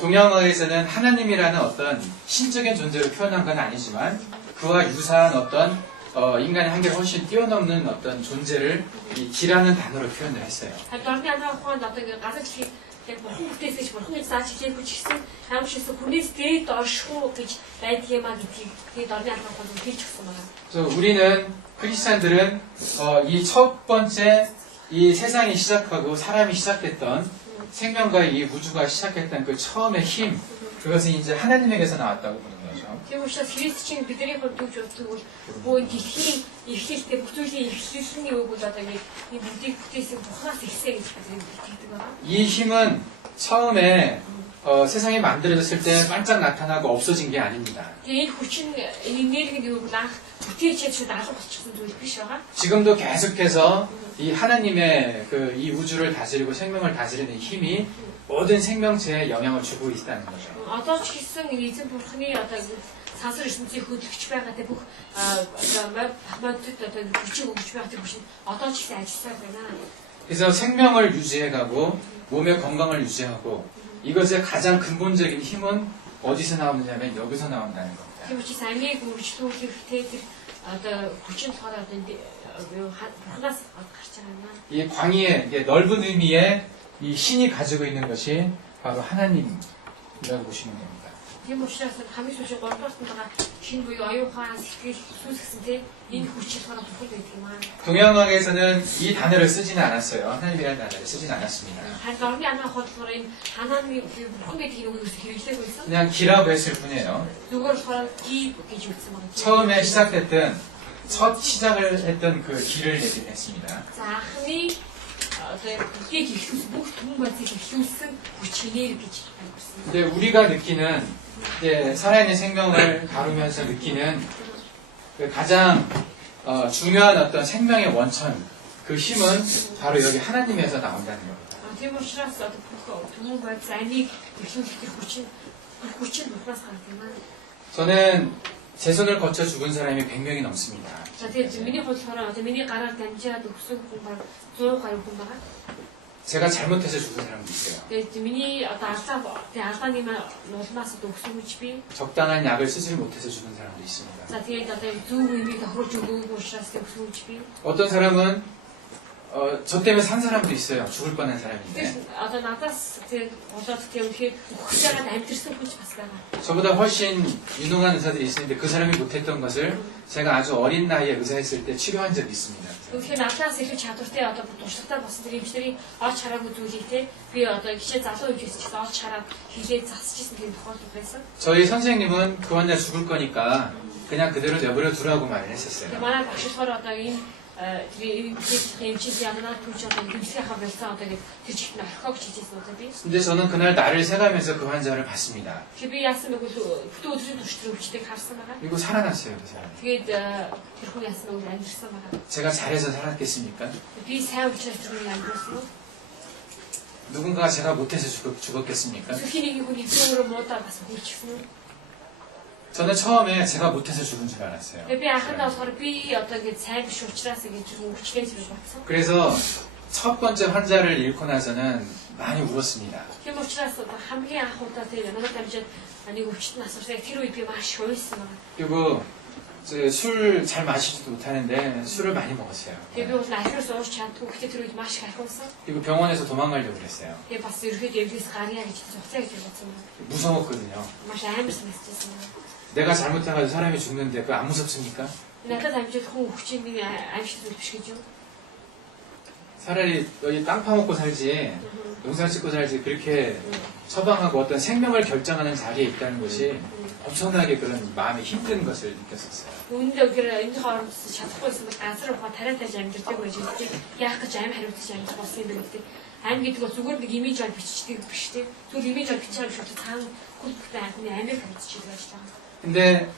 동양어에서는 하나님이라는 어떤 신적인 존재로 표현한 건 아니지만 그와 유사한 어떤 인간의 한계를 훨씬 뛰어넘는 어떤 존재를 이 기라는 단어로 표현을 했어요. 그래서 우리는 크리스찬들은 이 첫 번째 이 세상이 시작하고 사람이 시작했던 생명과 이 우주가 시작했던 그 처음의 힘 그것은 이제 하나님에게서 나왔다고 보는 거죠. 이 힘은 처음에 세상이 만들어졌을 때 반짝 나타나고 없어진 게 아닙니다. 지금도 계속해서 이 하나님의 이 우주를 다스리고 생명을 다스리는 힘이 모든 생명체에 영향을 주고 있다는 거죠. 그래서 생명을 유지해가고 몸의 건강을 유지하고 이것의 가장 근본적인 힘은 어디서 나오느냐면 여기서 나온다는 겁니다. 이 광의의 넓은 의미의 이 신이 가지고 있는 것이 바로 하나님이라고 보시면 됩니다. 동양학에서는 이 단어를 쓰지는 않았어요. 하나님이라는 단어를 쓰지는 않았습니다. 그냥 기라고 했을 뿐이에요. 처음에 시작했던 첫 시작을 했던 그 기를 얘기를 했습니다. 근데 우리가 느끼는 이제 살아있는 생명을 다루면서 느끼는 그 가장 중요한 어떤 생명의 원천 그 힘은 바로 여기 하나님에서 나온다는 겁니다. 저는 제 손을 거쳐 죽은 사람이 100명이 넘습니다. 제가 잘못해서 죽은 사람도 있어요. 적당한 약을 쓰지 못해서 죽은 사람도 있습니다. 어떤 사람은 저 때문에 산 사람도 있어요. 죽을 뻔한 사람인데. 저보다 훨씬 유능한 의사들이 있었는데 그 사람이 못했던 것을 제가 아주 어린 나이에 의사했을 때 치료한 적이 있습니다. 저희 선생님은 그 환자 죽을 거니까 그냥 그대로 내버려 두라고 말을 했었어요. манай багш болохоор одоо энэ эмчилгээ яагаад түүч одоо гимсээ хавьсан одоо тэр чигт нь орхиог чижсэн удаа би. 근데 저는 그날 나를 새가면서 그 환자를 봤습니다. Тэгэхээр би яасан бэ гэвэл бүтэн өдрийн турш тэр өвчтөйг харсан байгаа. 그리고 살아났어요, 그 사람. Тэгээд тэр хүн яасан үг амьдрсан байгаа. 제가 잘해서 살았겠습니까? Би сайн учраас тэр хүн амьдрсан уу? 누군가가 제가 못해서 죽었겠습니까? Сүхний хүн хэвээр муудаа бас хүлчихсэн үү? 저는 처음에 제가 못해서 죽은 줄 알았어요. Би анхандаа болохоор би одоо ингэ сайн биш учраас ингэ тэр өвчлээ гэж бодсон. 그래서 첫 번째 환자를 잃고 나서는 많이 울었습니다. Тийм учраас хамгийн анх удаа тэр надад амжаад нэг өвчтөнд асуусаа тэр үед би маш хуйсан байна. 그리고 술 잘 마시지도 못하는데 술을 많이 먹었어요. Тэгээ би бол алкоол ууж чаддгүй гэхдээ тэр үед маш их алкоолсон. 그리고 병원에서 도망가려고 그랬어요. Тэгээ бас ерөөхдөө эвлээс гарья гэж зогцоо гэж бодсон байна. 무서웠거든요. Маш амар санагдчихсан байна. 내가 잘못해가지고 사람이 죽는데 그거 안 무섭습니까? Надад амжаад хүн өвчин нэг аимшиг зүйл биш гэж юу? 차라리 여기 땅 파먹고 살지 농사 짓고 살지 그렇게 처방하고 어떤 생명을 결정하는 자리에 있다는 것이 엄청나게 그런 마음이 힘든 것을 느꼈었어요. Үүндээ гэр энэ хооронд чадахгүйсэн бол газар ухаа тариалаж амьддаг байж байгаа. Яах гэж аим хариуцаж амьдах болсон юм бэ гэдэг. Аим гэдэг бол зүгээр нэг имиж ол бичдэг биш тийм. Зүгээр имиж ол бичиж байгаа шүү дээ. Цаана хүлхтэй амьны амиг хариуцж байгаа гэж байгаа. 근데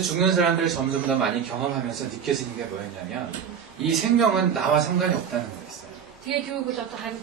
죽는 사람들을 점점 더 많이 경험하면서 느껴지는 게 뭐였냐면 이 생명은 나와 상관이 없다는 거였어요. Тэгээ түүг бол одоо харин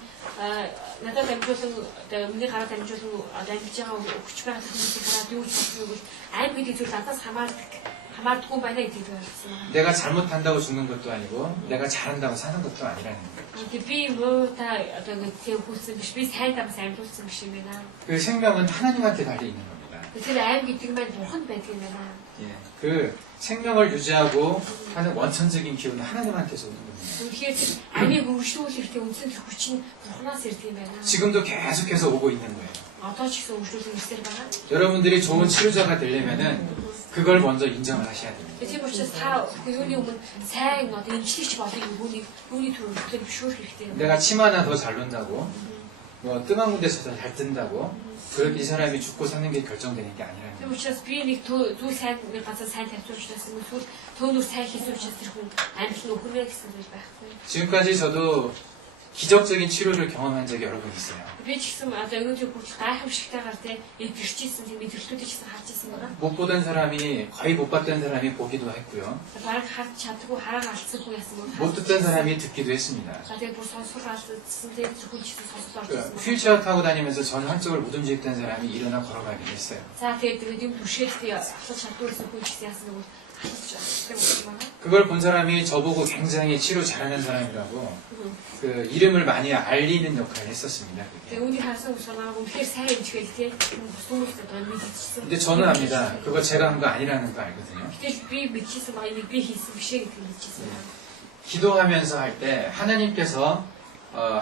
надад амжуулсан одоо миний гараад амжуулсан одоо амьж байгаа өгч байгаа хүмүүсийг хараад юу гэж бодсон вэ? Аим гэдэг зүйл надаас хамаардгүй байна гэдэг ойлгосон байна. 내가 잘못한다고 죽는 것도 아니고 내가 잘한다고 사는 것도 아니라는 거예요. Тэгээ би муутай одоо ингэ хүссэн биш би сайн тамаас амжуулсан биш юм байна. 그 생명은 하나님한테 달려 있는 겁니다. Тэр аим гэдэг нь бурханд байдаг юм байна. 예, 그 생명을 유지하고 하는 원천적인 기운은 하나님한테서 오는 겁니다. Тэгэхээр амийг өргөжлүүлэх хэрэгтэй үндсэн тэр хүч нь бурханаас ирдэг юм байна. 지금도 계속해서 오고 있는 거예요. Одоо ч гэсэн өргөжлүүлэх хэрэгтэй байгаа. 여러분들이 좋은 치료자가 되려면은 그걸 먼저 인정을 하셔야 됩니다. Тийм учраас та юуны өмнө сайн одоо эмчлэгч болыг юуны төрөлхтөнд бишүүрэх хэрэгтэй юм. 내가 침 하나 더 잘 논다고 뭐 뜸한 군데서 더 잘 뜬다고 그렇게 이 사람이 죽고 사는 게 결정되는 게 아니라는 Тийм 거예요. учраас би нэг зүйл сайн нэг ганцаа сайн тавьчихсан эсвэл төөнөр сайн хийсэн учраас тэр хүн амьд нь өхөрнө гэсэн зүйл байхгүй. 지금까지 저도 기적적인 치료를 경험한 적이 여러 번 있어요. Би ч гэсэн одоо өнөөдөр хүртэл гайхамшигтайгаар те эдгэрчсэн тийм мэдрэлтүүдийг ч гэсэн харж ирсэн байна. 못 보던 사람이 거의 못 봤던 사람이 보기도 했고요. Бараг харж чаддгүй хараагаа алдсан хүн яасан бол 못 듣던 사람이 듣기도 했습니다. За тэгээ бүр сонсох алдсан тийм зөвхөн ч гэсэн сонсож орж ирсэн. 휠체어 타고 다니면서 전 한쪽을 못 움직였던 사람이 일어나 걸어가기도 했어요. За тэгээд юм түшээд асууж чаддгүйсэн хүн ч гэсэн яасан бол 그걸 본 사람이 저보고 굉장히 치료 잘하는 사람이라고 그 이름을 많이 알리는 역할을 했었습니다. 그게. 근데 저는 압니다. 그거 제가 한 거 아니라는 거 알거든요. 기도하면서 할 때 하나님께서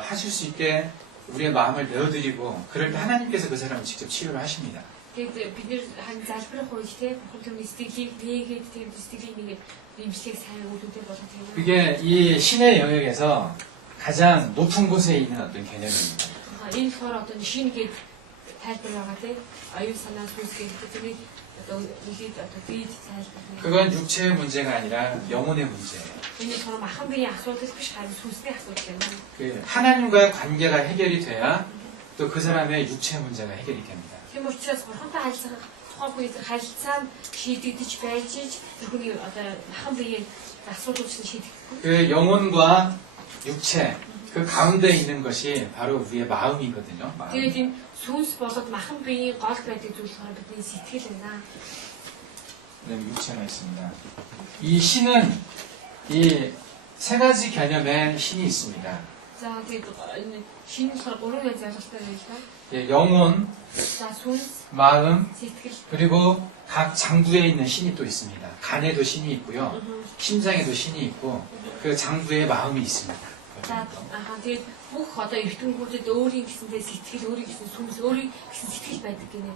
하실 수 있게 우리의 마음을 내어드리고 그럴 때 하나님께서 그 사람을 직접 치료를 하십니다. Тэгээд бид нэр хан залбирах үед те бүхэн төрний сэтгэлийг нээгээд тийм сэтгэлийн нэг имжлэг сайн үүдүүдээ болгох тийм. 그게 이 신의 영역에서 가장 높은 곳에 있는 어떤 개념입니다. Энэ болохоор одоо шингээд тайлбар байгаа те аюул санаа сүнс гэдэг тэрийг одоо нэгэд одоо бид тайлбарлах. 그건 육체의 문제가 아니라 영혼의 문제예요. Энэ болохоор махан биеийн асуудал биш харин сүнсний асуудал юм. 그 하나님과의 관계가 해결이 돼야 또 그 사람의 육체 문제가 해결이 됩니다. Тийм учраас бурхантай харилцах тухайн үед харилцаа шийдэгдэж байж тэр хүний одоо махан биеийн асуудлыг шийдэх. 그 영혼과 육체 그 가운데 있는 것이 바로 우리의 마음이거든요. 마음. Тэгээд энэ сүнс болоод махан биеийн гол байдаг зүйл болохоор бидний сэтгэл байна. 네, 육체가 있습니다. 이 신은 이 세 가지 개념의 신이 있습니다. За тэгээд энэ шинэ болохоор гурван янз ойлголттой байна. 예, 영혼, За сүнс, 마음, сэтгэл. 그리고 각 장부에 있는 신이 또 있습니다. 간에도 신이 있고요. 심장에도 신이 있고 그 장부에 마음이 있습니다. За тэгээд бүх одоо эрдэнгүүдэд өөрийн гэсэнтэй сэтгэл, өөрийн гэсэн сүнс, өөрийн гэсэн сэтгэл байдаг гинэ.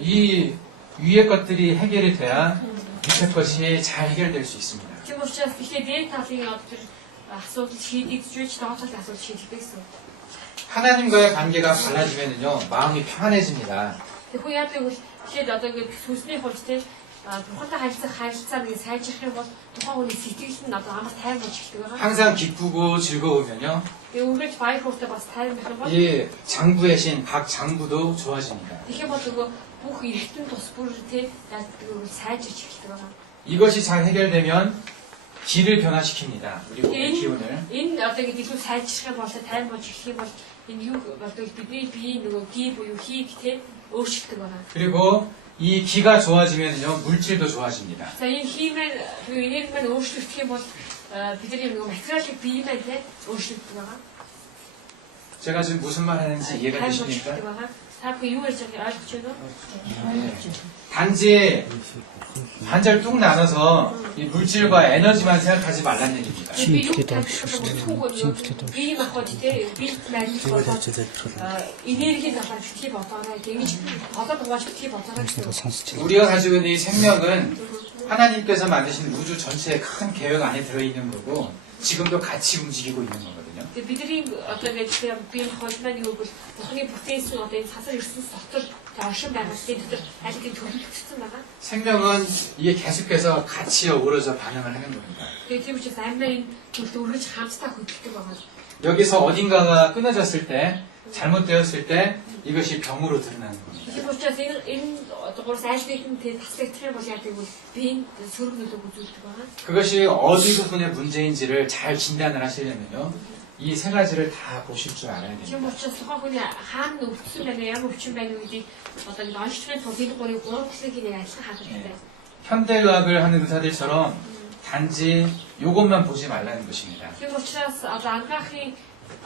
이 위의 것들이 해결이 돼야 밑에 것이 잘 해결될 수 있습니다. Тийм учраас тэгэхээр дээд талын одоо тэр асуудал шийдэгдэж дооод талын асуудал шийдэгдэх гэсэн. 하나님과의 관계가 달라지면요 마음이 평안해집니다. Тэгэхгүй яадаг бол тэгэхээр одоо ингээд сүнсний хувьд те бурхантай харилцаа нэг сайжрах юм бол тухайн хүний сэтгэл нь одоо амар тайван болж эхэлдэг байгаа. 항상 기쁘고 즐거우면요. Тэгээ үргэлж баяр хөөртэй бас тайван байх юм бол 이 장부의 신 각 장부도 좋아집니다. тэгэх бол нөгөө бүх эргэтэн тус бүр тий сайжирч эхэлдэг байгаа. 이것이 잘 해결되면 기를 변화시킵니다. 우리 몸의 기운을. Энэ одоо ингэ илүү сайжрах юм бол тайван болж эхлэх юм бол энэ юу болдог бидний биеийн нөгөө 기 буюу хийг тий өөрчлөлтөг байгаа. 그리고 이 기가 좋아지면요 물질도 좋아집니다. За энэ хиймээр энерги маань өөрчлөгдөх юм бол бидний нөгөө материалын бие маань тий өөрчлөгддөг байгаа. 제가 지금 무슨 말 하는지 이해가 되십니까? Та бүхэн юу ярьж байгааг ойлгож байна уу? 단지 한 절 뚝 나눠서 이 물질과 에너지만 생각하지 말란 얘기입니다. Би юу бие махбод тий бие маань энерги авах битгий бодоорой ингэж одоо дугаач битгий бодоорой гэсэн. 우리가 가지고 있는 이 생명은 하나님께서 만드신 우주 전체의 큰 계획 안에 들어있는 거고 지금도 같이 움직이고 있는 거거든요. Бидний одоо нэг бие махбод маань юу гэвэл Бурхны бүтээсэн одоо энэ сасар ертөнц дотор оршин байгаа зүйл дотор аль хэдийн төлөвлөгдсөн байгаа. 생명은 이게 계속해서 같이 어우러져 반응을 하는 겁니다. Тэгээд тийм учраас амьд энэ төлөв өргөж хамтдаа хөдөлдөг байгаа. 여기서 어딘가가 끊어졌을 때 잘못되었을 때 이것이 병으로 드러나는 겁니다. Тийм учраас энэ дугаарс аль нэгэн таслагдах юм бол яадаг вэ? биеийн сөрөг нөлөөг үзүүлдэг байгаа. 그것이 어디 부분의 문제인지를 잘 진단을 하시려면요. 이 세 가지를 다 보실 줄 알아야 됩니다. Тийм учраас тухайн хүний хаана өвдсөн байна, ямар өвчин байна гэдгийг одоо нэг онцлогын тулд энэ гурван талыг нэг адилхан харах хэрэгтэй. 현대의학을 하는 의사들처럼 단지 이것만 보지 말라는 것입니다. Тийм учраас одоо ангаахын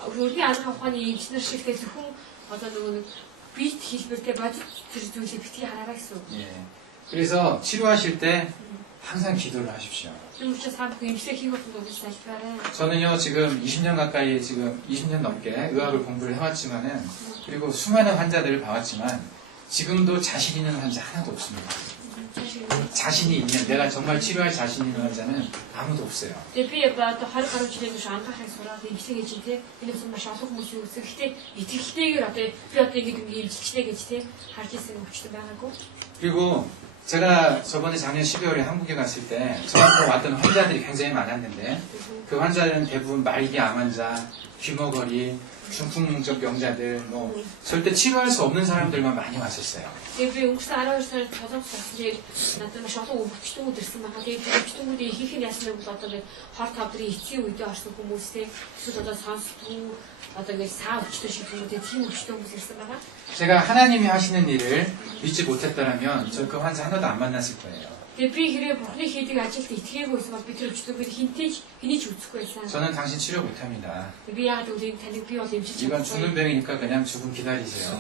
өргөний ангаах ухааны инженер шигтэй зөвхөн одоо нөгөө бит хэлбэртэй бодит тэр зүйлийг битгий хараарай гэсэн үг. 예. 그래서 치료하실 때 항상 기도를 하십시오. Тийм учраас та бүхэн имсэг хийх болгонд залбираарай. 저는요 지금 20년 가까이 지금 20년 넘게 의학을 공부를 해왔지만은 그리고 수많은 환자들을 봐왔지만 지금도 자신 있는 환자 하나도 없습니다. 자신이 있는 내가 정말 치료할 자신 있는 환자는 아무도 없어요. Тэгээ би одоо 20 гаруй жилийн турш ангаахыг сураад имсэг хийж тий. Энэ хүмүүс маш олон хүмүүс юу гэсэн. Гэхдээ итгэлтэйгээр одоо би одоо ингэ имжлэгчтэй гэж тий харж ирсэн өвчтөн байгаагүй. 그리고 제가 저번에 작년 12월에 한국에 갔을 때 저한테 왔던 환자들이 굉장히 많았는데 그 환자들은 대부분 말기 암 환자, 귀머거리, 중풍적 병자들, 뭐 절대 치료할 수 없는 사람들만 많이 왔었어요. Тэгээ би өнгөрсөн 12 сард толгойд надад маш олон өвчтөнгүүд ирсэн байгаа. Тэгээ өвчтөнгүүдийн ихэнх нь яасан бэ бол одоо нэг хор тавдрын эцсийн үедээ орсон хүмүүстэй эсвэл одоо сонсдгүй одоо нэг саа өвчтөн шиг хүмүүстэй тийм өвчтөнгүүд ирсэн байгаа. 제가 하나님이 하시는 일을 믿지 못했더라면 저 그 환자 하나도 안 만났을 거예요. Тэгээ би хэрэг Бурхны хийдэг ажилд итгээгүйсэн бол бид тэр өвчтөнгүүд хэний ч үзэхгүй байсан. 저는 당신 치료 못합니다. Би яагаад гэвэл таныг би бол имчилж 이건 죽는 병이니까 그냥 죽음 기다리세요.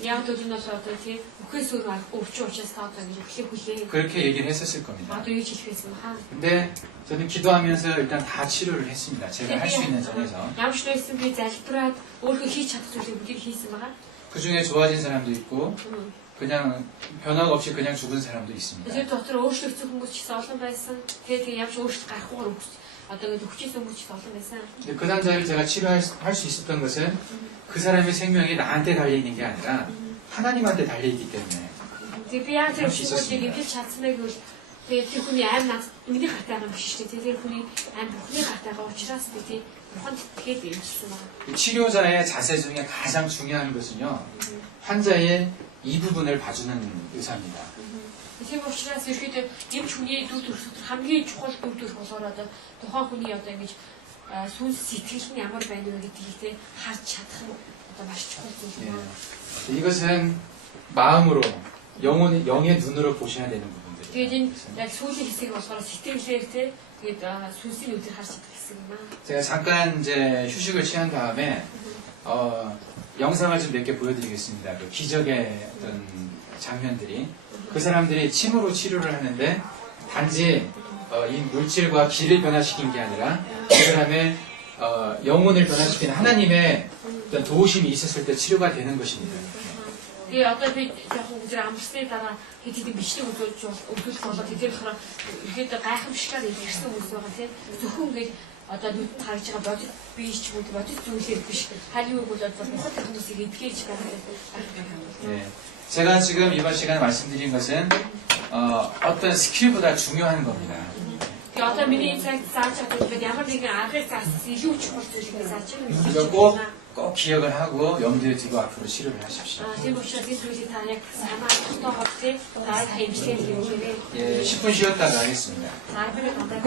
Яг төдөнөөс одоо тий өхөөс өөр өвчин учраас та одоо эхлэх хүлээ. 그렇게 얘기를 했었을 겁니다. Одоо юу ч хэлэхээс хаа. 근데 저는 기도하면서 일단 다 치료를 했습니다. 제가 할 수 있는 선에서. Ямар ч байсан би залбираад өөрөө хийж чадах зүйлийг бүгд хийсэн байгаа. 그 중에 좋아진 사람도 있고 그냥 변화가 없이 그냥 죽은 사람도 있습니다. Тэр дотор өөрчлөгдсөн хүмүүс ч гэсэн олон байсан. Тэгээд ямар ч өөрчлөлт гарахгүйгээр одоо ингэ өвчсөн хүмүүс ч гэсэн олон байсан. 근데 그 남자를 제가 치료할 수 있었던 것은 그 사람의 생명이 나한테 달려있는 게 아니라 하나님한테 달려있기 때문에. Тэгээд би яг тэр хүмүүсийг ингэж чадсан байх гэвэл тэгээд тэр хүний аим над миний гартай байгаа юм биш үү? Тэр хүний аим Бурхны гартай байгаа учраас би тийм Бурханд тэгээд имжсэн байна. 치료자의 자세 중에 가장 중요한 것은요. 환자의 이 부분을 봐주는 의사입니다. Тийм учраас ерөөдөө эмч хүний дүр төрх хамгийн чухал дүр төрх болохоор одоо тухайн хүний одоо ингэж сүнс сэтгэл нь ямар байна вэ гэдгийг те харж чадах нь одоо маш чухал зүйл байна. 이것은 마음으로 영의 눈으로 보셔야 되는 부분들이에요. Тэгээд энэ яг сүүлийн хэсэг болохоор сэтгэлээр те тэгээд сүнсийн 눈으로 харж чадах хэсэг юм аа. 제가 잠깐 이제 휴식을 취한 다음에 영상을 좀 몇 개 보여드리겠습니다. 그 기적의 어떤 장면들이 그 사람들이 침으로 치료를 하는데 단지 이 물질과 기를 변화시킨 게 아니라 그 사람의 영혼을 변화시키는 하나님의 어떤 도우심이 있었을 때 치료가 되는 것입니다. Тэгээ одоо би яг үгээр амарсны дараа хэд хэдэн бичлэг өгүүлэх болоод тэдгээр болохоор ихэд гайхамшигтай ирсэн хүмүүс байгаа тийм зөвхөн ингээд одоо нүдэнд харж байгаа бодит биш ч юм уу бодит зүйлээр биш халийн үг бол одоо мохот хүмүүсийг эдгэж байгаа. 네. 제가 지금 이번 시간에 말씀드린 것은 어떤 스킬보다 중요한 겁니다. Тэгээ одоо миний энэ цагт зааж байгаа бид ямар нэгэн аргыг заасан илүү чухал зүйлийг зааж 그러니까 꼭 기억을 하고 염두에 두고 앞으로 실험을 하십시오. тийм учраас энэ зүйлийг та яг самаа тогтооход тий та хэмжлэн хийгээрэй. 예, 10분 쉬었다가 하겠습니다. За би надад